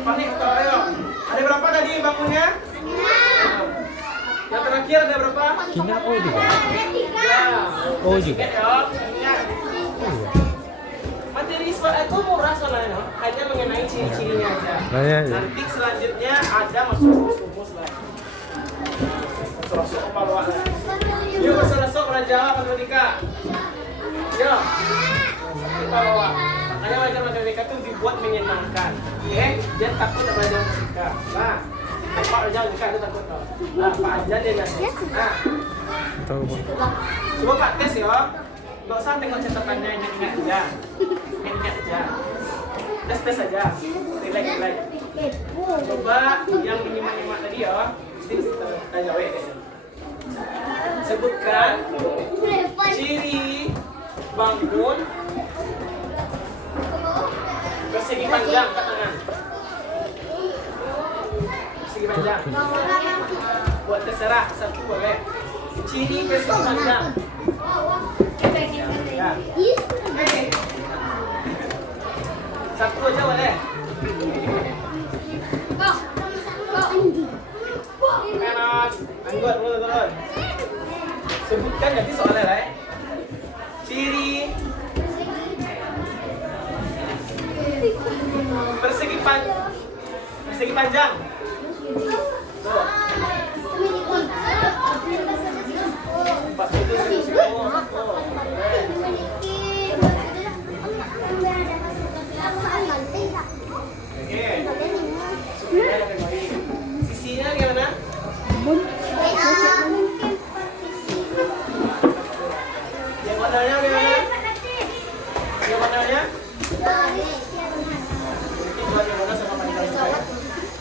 Panik atau ayo. Ada berapa tadi bangunnya? Yang terakhir ada berapa? Kina O juga. Ya. O juga. Ingat. Materi itu murah soalnya, hanya mengenai ciri-cirinya aja. Nanti selanjutnya ada masuk rumus lah. Masuk apa yuk masuk pelajaran matematika. Yuk. Kita bawa. Makanya belajar matematika itu dibuat menyenangkan. Oke? Jangan takut belajar matematika. Nah, Pak belajar matematika itu takut loh. Nah, Pak aja dia ngasih. Nah. Coba Pak tes ya. Nggak usah tengok catatannya, ingat aja. Ingat aja. Tes aja. Relax. Coba yang menyimak tadi ya. Mesti kita jawab deh. Sebutkan ciri bangun persegi panjang ke tangan. Persegi panjang. Buat terserah satu boleh. Ciri persegi panjang. Ya. Satu aja boleh. Kanan, anggut turun. Sebutkan jadi soalnya lah. Ciri persegi panjang. Tuh. Empat itu semua. Sisinya gimana? Yang warnanya gimana? Yang warnanya?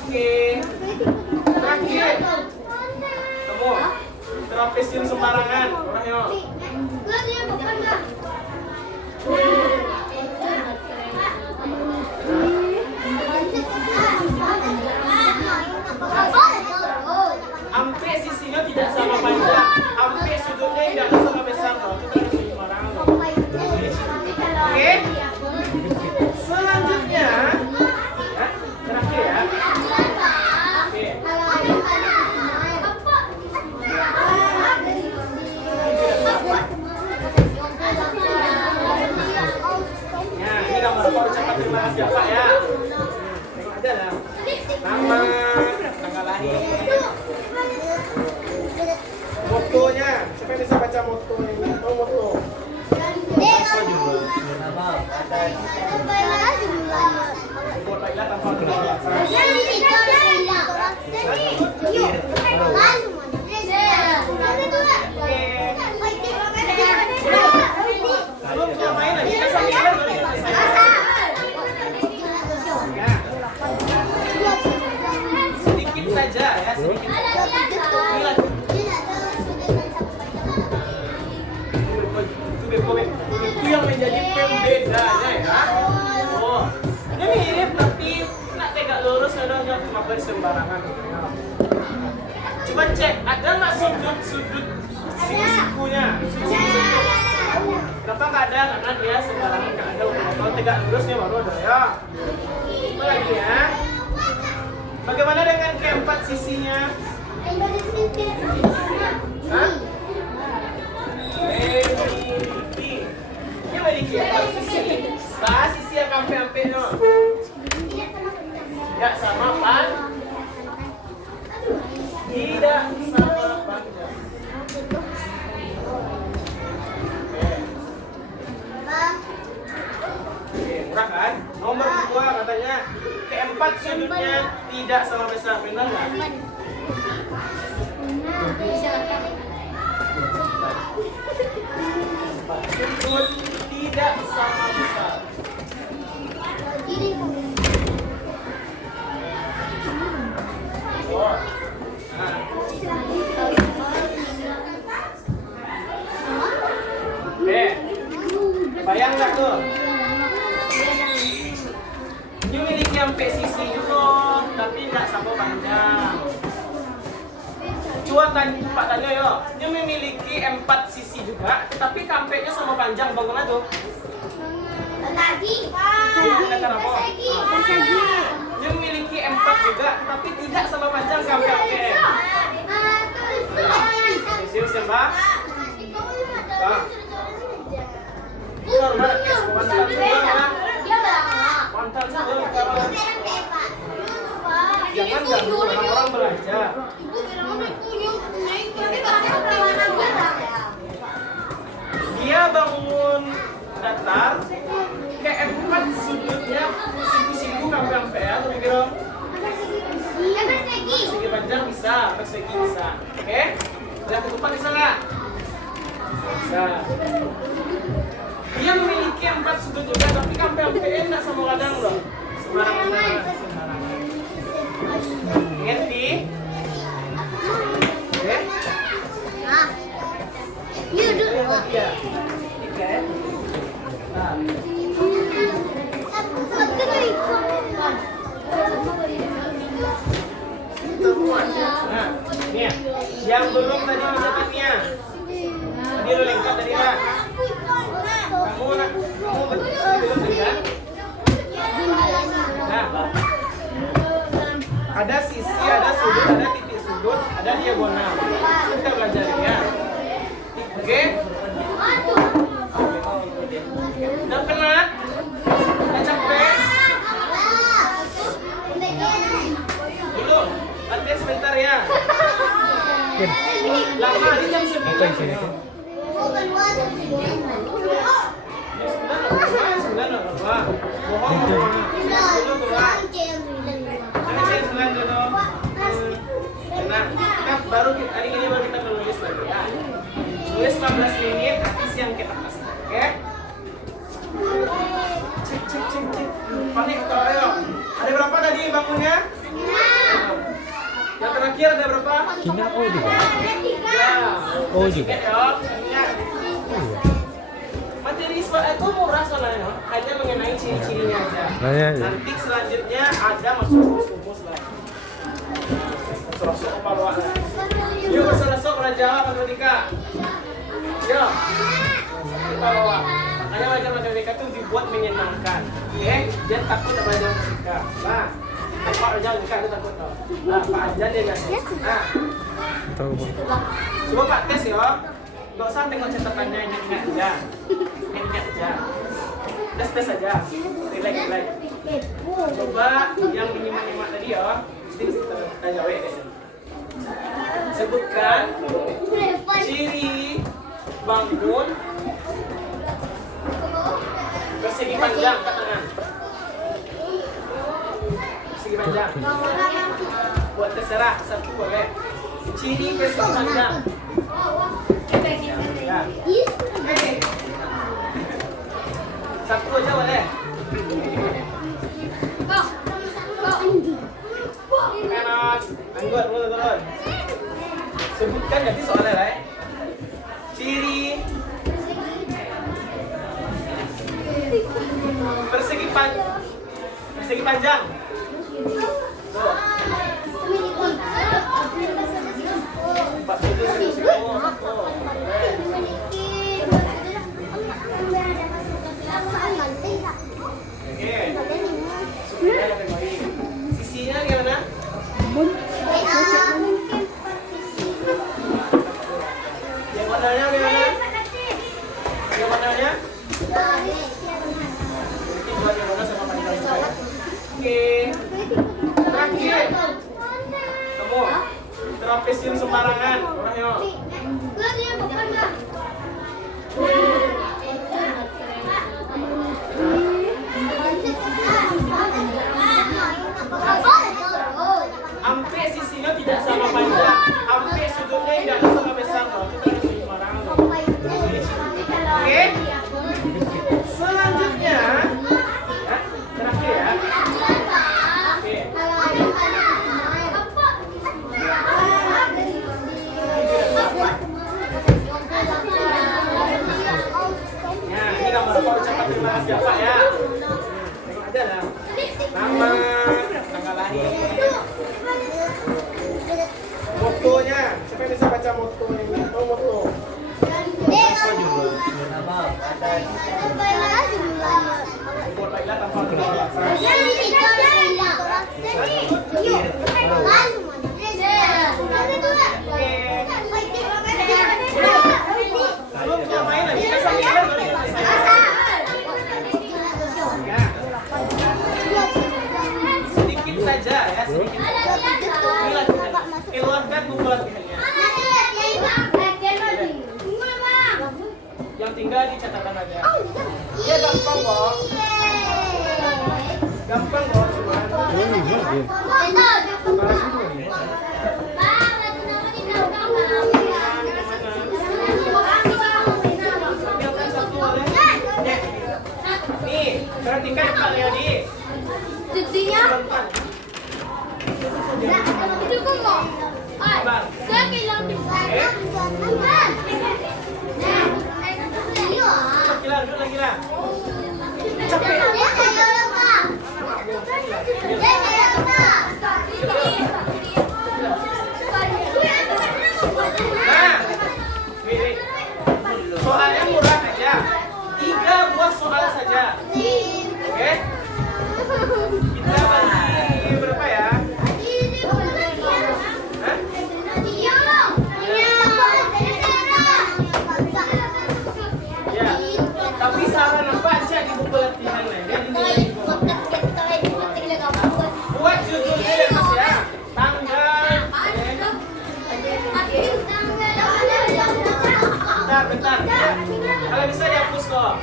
Oke. Terakhir. Kamu trapesium sembarangan. Orangnya. Ampe sisinya tidak sama panjang, ampe sudutnya tidak sama besar loh. Itu harus sembarangan loh. Oke. Selanjutnya, terakhir ya. Oke. Nah, ini gambar apa ucapan terima kasih Pak ya. Tengok aja lah. Nama, tanggal lahir. Motonya, siapa yang bisa baca motonya? Oh, moto. Buat baiklah tanpa sedikit saja ya, sedikit saja. Inilah itu yang menjadi pembedanya ya. Oh, ini mirip tapi nak tegak lurus kadang nggak cuma sembarangan. Coba cek, ada nggak sudut siku-sikunya? Kenapa nggak ada? Karena dia sembarangan nggak ada. Kalau tegak lurusnya baru ada ya. Apa lagi ya? Bagaimana dengan keempat sisinya? Hah? Memiliki. Ini memiliki empat sisi. Bahas sisi yang kampe-kampe no. Ya sama pan. Tidak sama panjang. Oke, murah kan? Nomor 2 katanya keempat sudutnya tidak sama besar. Benar nggak? Sudut tidak sama besar. Oh. Nah. Bayang nggak tuh? Ini memiliki sampai sisi juga, tapi nggak sama panjang. Coba tanya yo, ini memiliki 4 sisi juga, tapi kampenya sama panjang. Bagaimana tuh? Ini memiliki 4 juga, tapi tidak sama panjang kampenya. Siap Mbak? Pantal juga jangan ganggu orang belajar. Dia bangun datar keempat sudutnya siku-siku kampe ya, tuh mikir dong. Persegi panjang bisa, persegi bisa. Oke? Udah ketupat bisa nggak? Bisa. Dia memiliki 4 sudut juga, tapi kampe-kampe enak sama kadang loh. Sembarangan. Ngerti? Oke? Iya. Oke. Nah. Nah, nih yang belum tadi mencatatnya. Tadi lo lengkap tadi kan? Kamu belum kan? Nah, ada sisi, ada sudut, ada titik sudut, ada diagonal. Kita belajar ya. Oke? Udah penat? Udah capek? Dulu, latihan sebentar ya. Lama hari jam 9. Baru hari ini baru kita menulis lagi ya. Tulis 15 menit habis yang kita kasih. Oke? Cek. Panik kalau ayo. Ada berapa tadi bangunnya? Yang terakhir ada berapa? Kina O juga. Ya. O juga. Materi itu murah soalnya, hanya mengenai ciri-cirinya aja. Nanti selanjutnya ada masuk rumus lagi. Masuk apa lah? Yuk masuk pelajaran matematika. Yuk. Kita bawa. Makanya belajar matematika itu dibuat menyenangkan. Oke? Jangan takut belajar matematika. Nah, Pak aja itu takut tau. Nah, Pak aja dia nggak. Nah. Coba Pak tes ya. Nggak usah tengok catatannya, ingat aja. Ingat aja. Tes aja. Relax. Coba yang menyimak tadi ya. Mesti kita jawab deh. Sebutkan ciri bangun persegi panjang ke tengah. Persegi panjang. Buat terserah satu boleh. Ciri persegi panjang. Ya. Satu aja boleh. Enak. Anggot, turun. Sebutkan jadi soalnya lah. Ciri persegi panjang. Tuh. 47 Oke. Sisinya gimana? Yang warnanya gimana? Yang warnanya? Ini buat yang warna sama panjang. Oke. Terakhir. Kamu trapesium sembarangan. Orang yuk. Ampe sisinya tidak sama panjang, ampe sudutnya tidak sama besar loh. Kita harus sembarangan loh. Oke. Selanjutnya, ya, terakhir ya. Oke. Nah, ini gambar apa ucapan terima kasih Pak ya. Tengok aja lah. Nama, tanggal lahir. Motonya, siapa yang bisa baca motonya? Oh, moto. Buat baiklah tanpa kejelasan. Lu punya main lagi? Bisa mikir lagi? Ya. Sedikit saja ya, sedikit saja. Keluarkan buku latihannya. Yang tinggal di catatan aja. Ya gampang kok. Gampang kok cuman. Ambilkan satu oleh. Nih, perhatikan Pak Leodi. Jadinya itu kok mau? Saya bilang Gila, duduk lagi lah. Nah, wih. Soalnya murah aja. 3 buah soal saja. Oke? Kita bagi berapa ya? Hah? Ya. Tapi saran apa aja di buku latihan lainnya? Buat judulnya ya Mas ya. Tanggal. Bentar. Ya. Kalau bisa dihapus kok.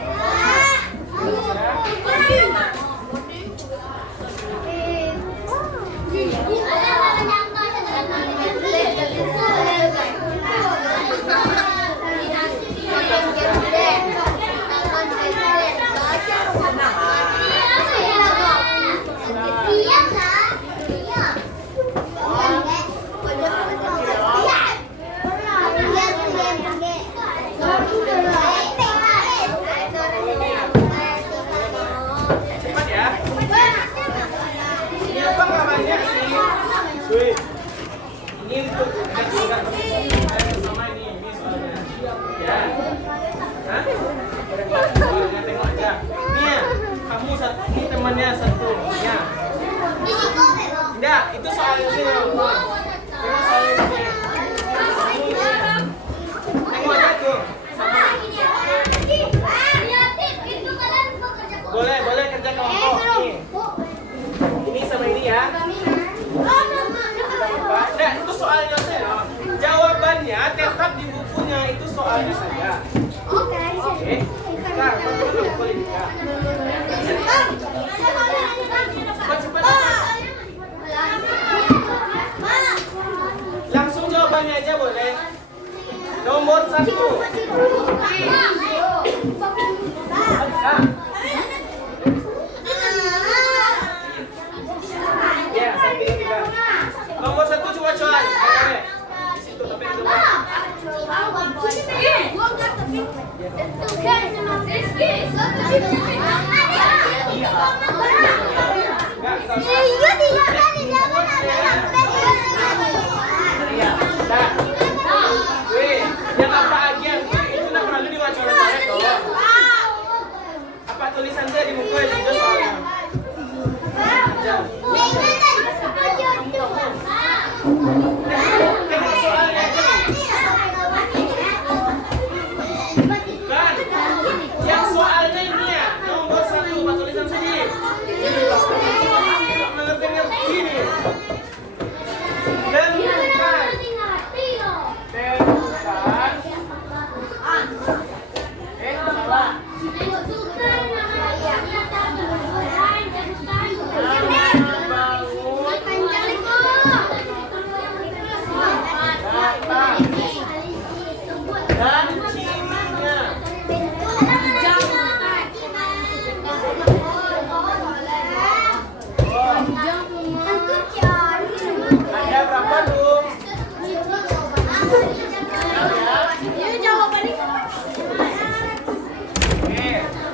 Cepat ya. Ini apa namanya sih? Wih. Ini untuk enggak sama ini soalnya. Ya. Hah? Soalnya tengok aja. Nih ya, kamu satu, ini temannya satu. Ya. Enggak, itu soalnya sih. Tengok soalnya ini. Tengok aja tuh. Boleh kerja kelompok nih. Ini sama ini ya. Nah, itu soalnya saja. Jawabannya tetap di bukunya, itu soalnya saja. Oke. Nah, boleh ya. Cepat. Langsung jawabannya aja boleh. Nomor 1. Ya, 1, 2, 3. Nomor 1 coba soal. Oke. Di situ tapi itu. Yang apa aja itu nak perlu diwacoret toh. Apa tulisan saya di muka itu soalnya. Tengok soalnya aja. Kan, yang soalnya ini ya nomor 1 apa tulisan sini. Tidak mengerti ini. Dan bukan. Salah. Dan cirinya. Ada berapa tuh? Oke,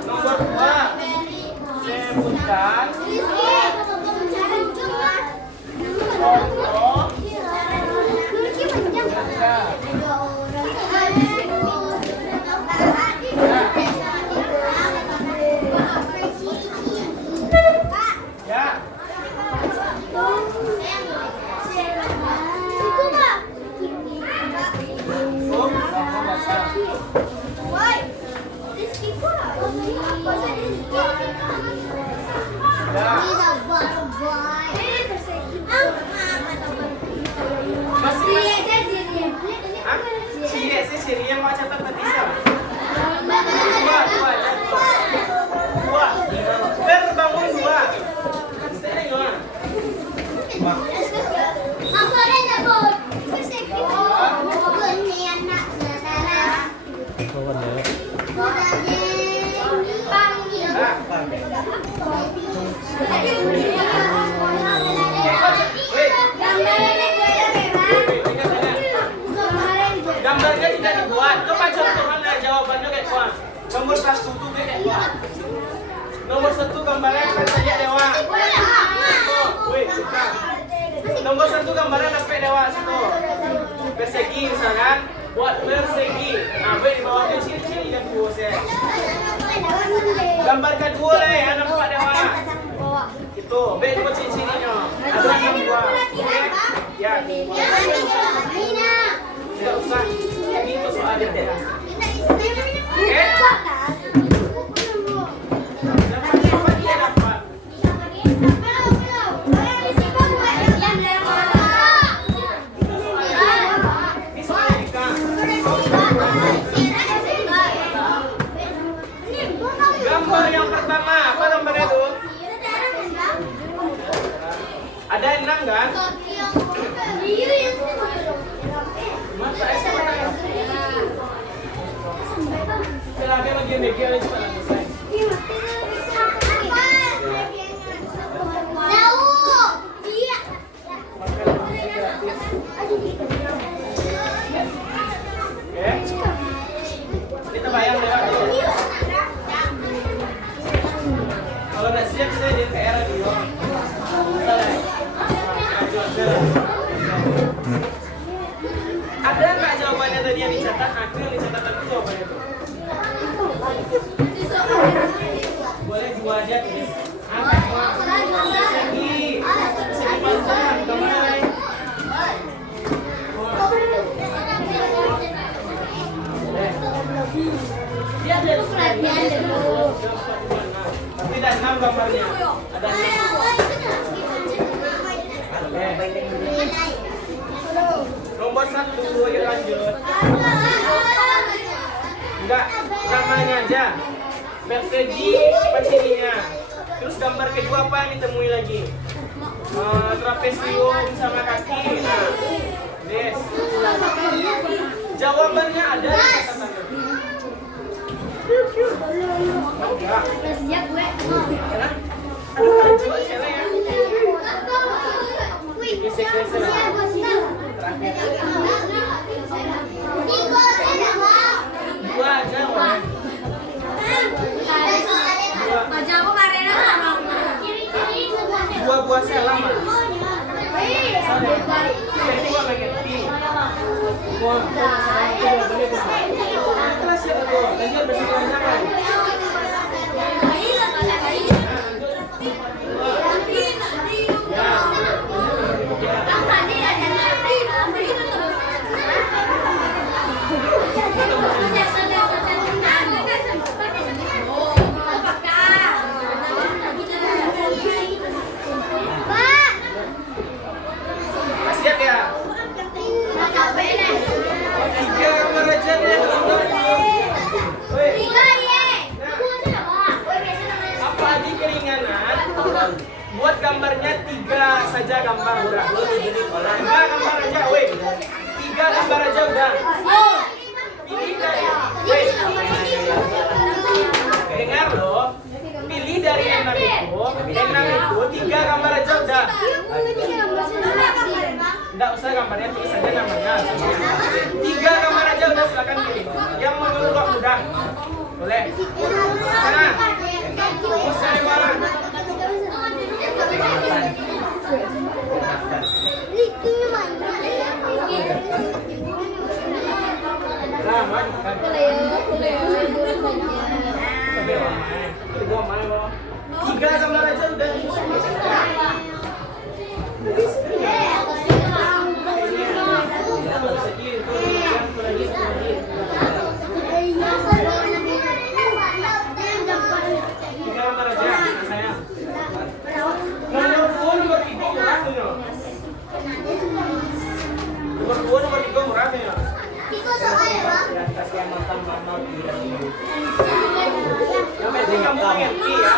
nomor 2. Sebutkan contoh ya. Ciri yang macam apa Tisa? Dua. Terbangun dua. Gambarnya tidak dibuat. Coba contohnya jawabannya kayak apa? Nomor 1 tuh kayak apa? Nomor 1 gambarnya apa saja dewa? Wih, bukan. Nomor 1 gambarnya apa dewa situ? Persegi misalkan. Buat persegi. Nah, wih di bawahnya ciri-ciri yang dua saya. Gambar kedua anak buat dewa. Itu, B dua ciri-cirinya. Ada yang dua. Oke? Ya. Tidak usah. Ini itu soal detail. Oke? Dapat dia dapat. Ini soal etika. Gambar yang pertama, apa gambarnya itu? Ada 6 kan? Masa Kenapa lagi mikir lagi cepat selesai? Kita bayang lewat dulu. Kalau nggak siap saya di PR radio. Ada nggak jawabannya tadi yang dicatat? Aku yang dicatat itu jawabannya tuh. Boleh dua aja tulis. Angkat semua. Segi. Segi panjang. Kemana? Dia ada tapi ada 6 gambarnya. Ada 6. Nomor 1, yuk lanjut. Enggak, namanya aja. Persegi, apa cirinya? Terus gambar kedua apa yang ditemui lagi? Trapesium sama kaki. Nah, des. Jawabannya ada di catatannya. Enggak. Siap gue. Aduh, lanjut cewek ya. Wih, Dua aja, Wak. Dua buah selam, Mas. Jadi gua mengerti. Gua tidak boleh kelas ya gua. Lanjut bersih lancar. Siap ya? Tiga gambar aja deh. Apa adik keringanan? Buat gambarnya 3 saja gambar udah. 3 gambar aja, weh. 3 gambar aja udah. Pilih dari, weh. Dengar loh. Pilih dari 6 itu, 3 gambar aja udah. Enggak usah gambarnya, tulis saja namanya. 3 gambar aja udah, silakan pilih. Yang mau dulu mudah. Boleh. Sana. Fokus saya barang. Nah, makan. Tiga gambar aja udah. Tiga gambar aja, sayang. Nomor 2 nomor 3 murah tuh ya. Nomor 2 nomor 3 murah tuh ya. Yang penting kamu mengerti ya.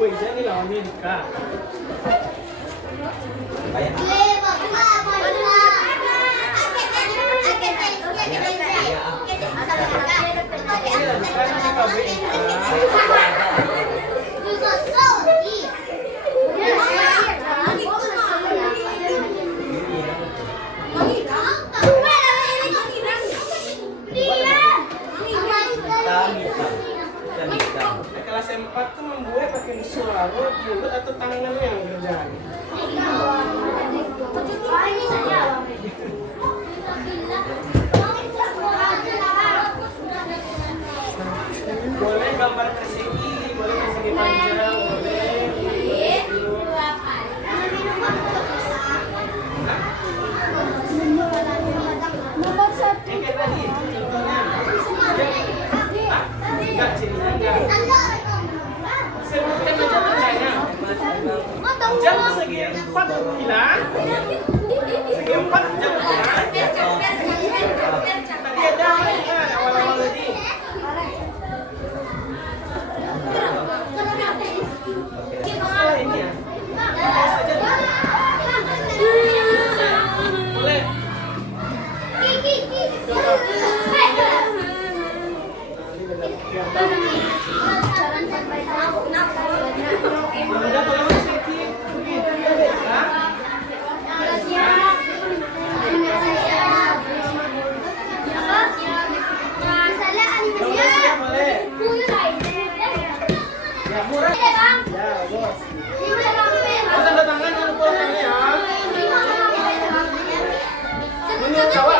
Wih, jadi lawannya Dika. Kelas 4 tuh membuat pakai suara, mulut atau tangan yang kerjaan. Boleh gambar persegi, boleh persegi panjang, boleh. Kayak tadi, contohnya. Enggak, sininya enggak. Sebutkan aja pertanyaan. Jam segi 4 hilang. Segi 4 jam hilang. Tadi ada awal-awal tadi. Setelah ini ya. Saja dulu. Boleh. Udah kalau segi begitu ya, ya murah. Ya, bos. Tanda tangan dulu pulangannya ya. Menurut awak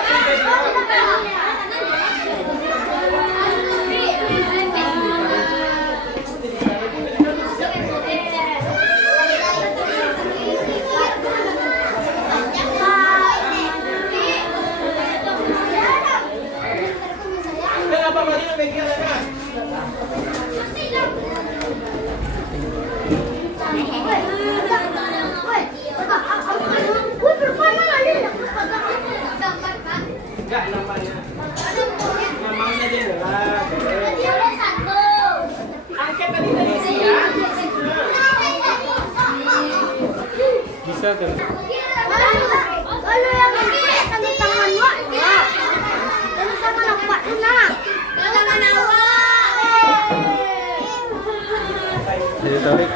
kenapa Marina pegang kan? Enggak namanya. Namanya dia adalah. Angkat tadi dari sini ya. Bisa kan? Lalu yang ini tanda tangan Wak. Tanda tangan awak. Tanda tangan awak. tarik.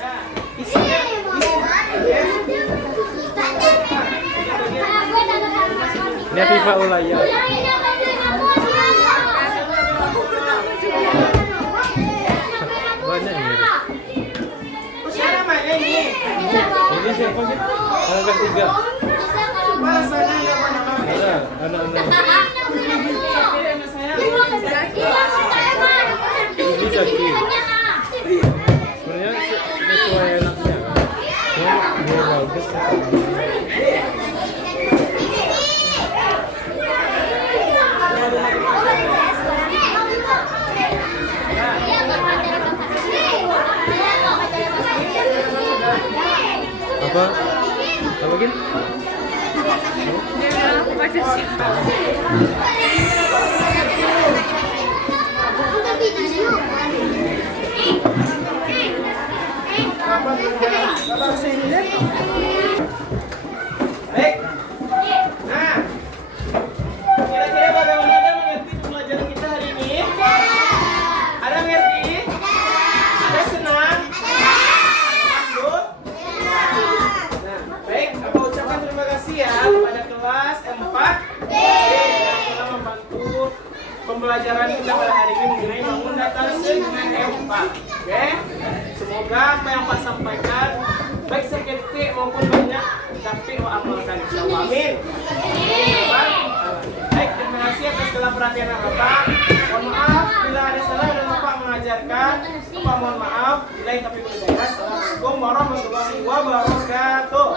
Nah, isinya ya. Ini FIFA Ulaya. Banyak ini. Siapa namanya ini? Ini siapa sih? Anak kelas 3. Rasanya nggak banyak. Anak-anak. Ini Zaki. Sebenarnya sesuai anaknya. Cuma dia bagus. Apa? Apa gini? Baik. Nah, kira-kira bagaimana Anda mengerti pembelajaran kita hari ini? Ada mengerti? Ada senang? Lanjut? Nah, baik. Aku ucapkan terima kasih ya kepada kelas 4 yang telah membantu pembelajaran kita pada hari ini mengenai bangun datar segi M4. Oke? Semoga apa yang Pak sampaikan baik sedikit maupun banyak dapat amalkan. Insyaallah. Amin. Baik, terima kasih atas segala perhatian Bapak. Mohon maaf bila ada salah dan Bapak mengajarkan. Bapak mohon maaf. Bila tapi berjaya. Assalamualaikum warahmatullahi wabarakatuh.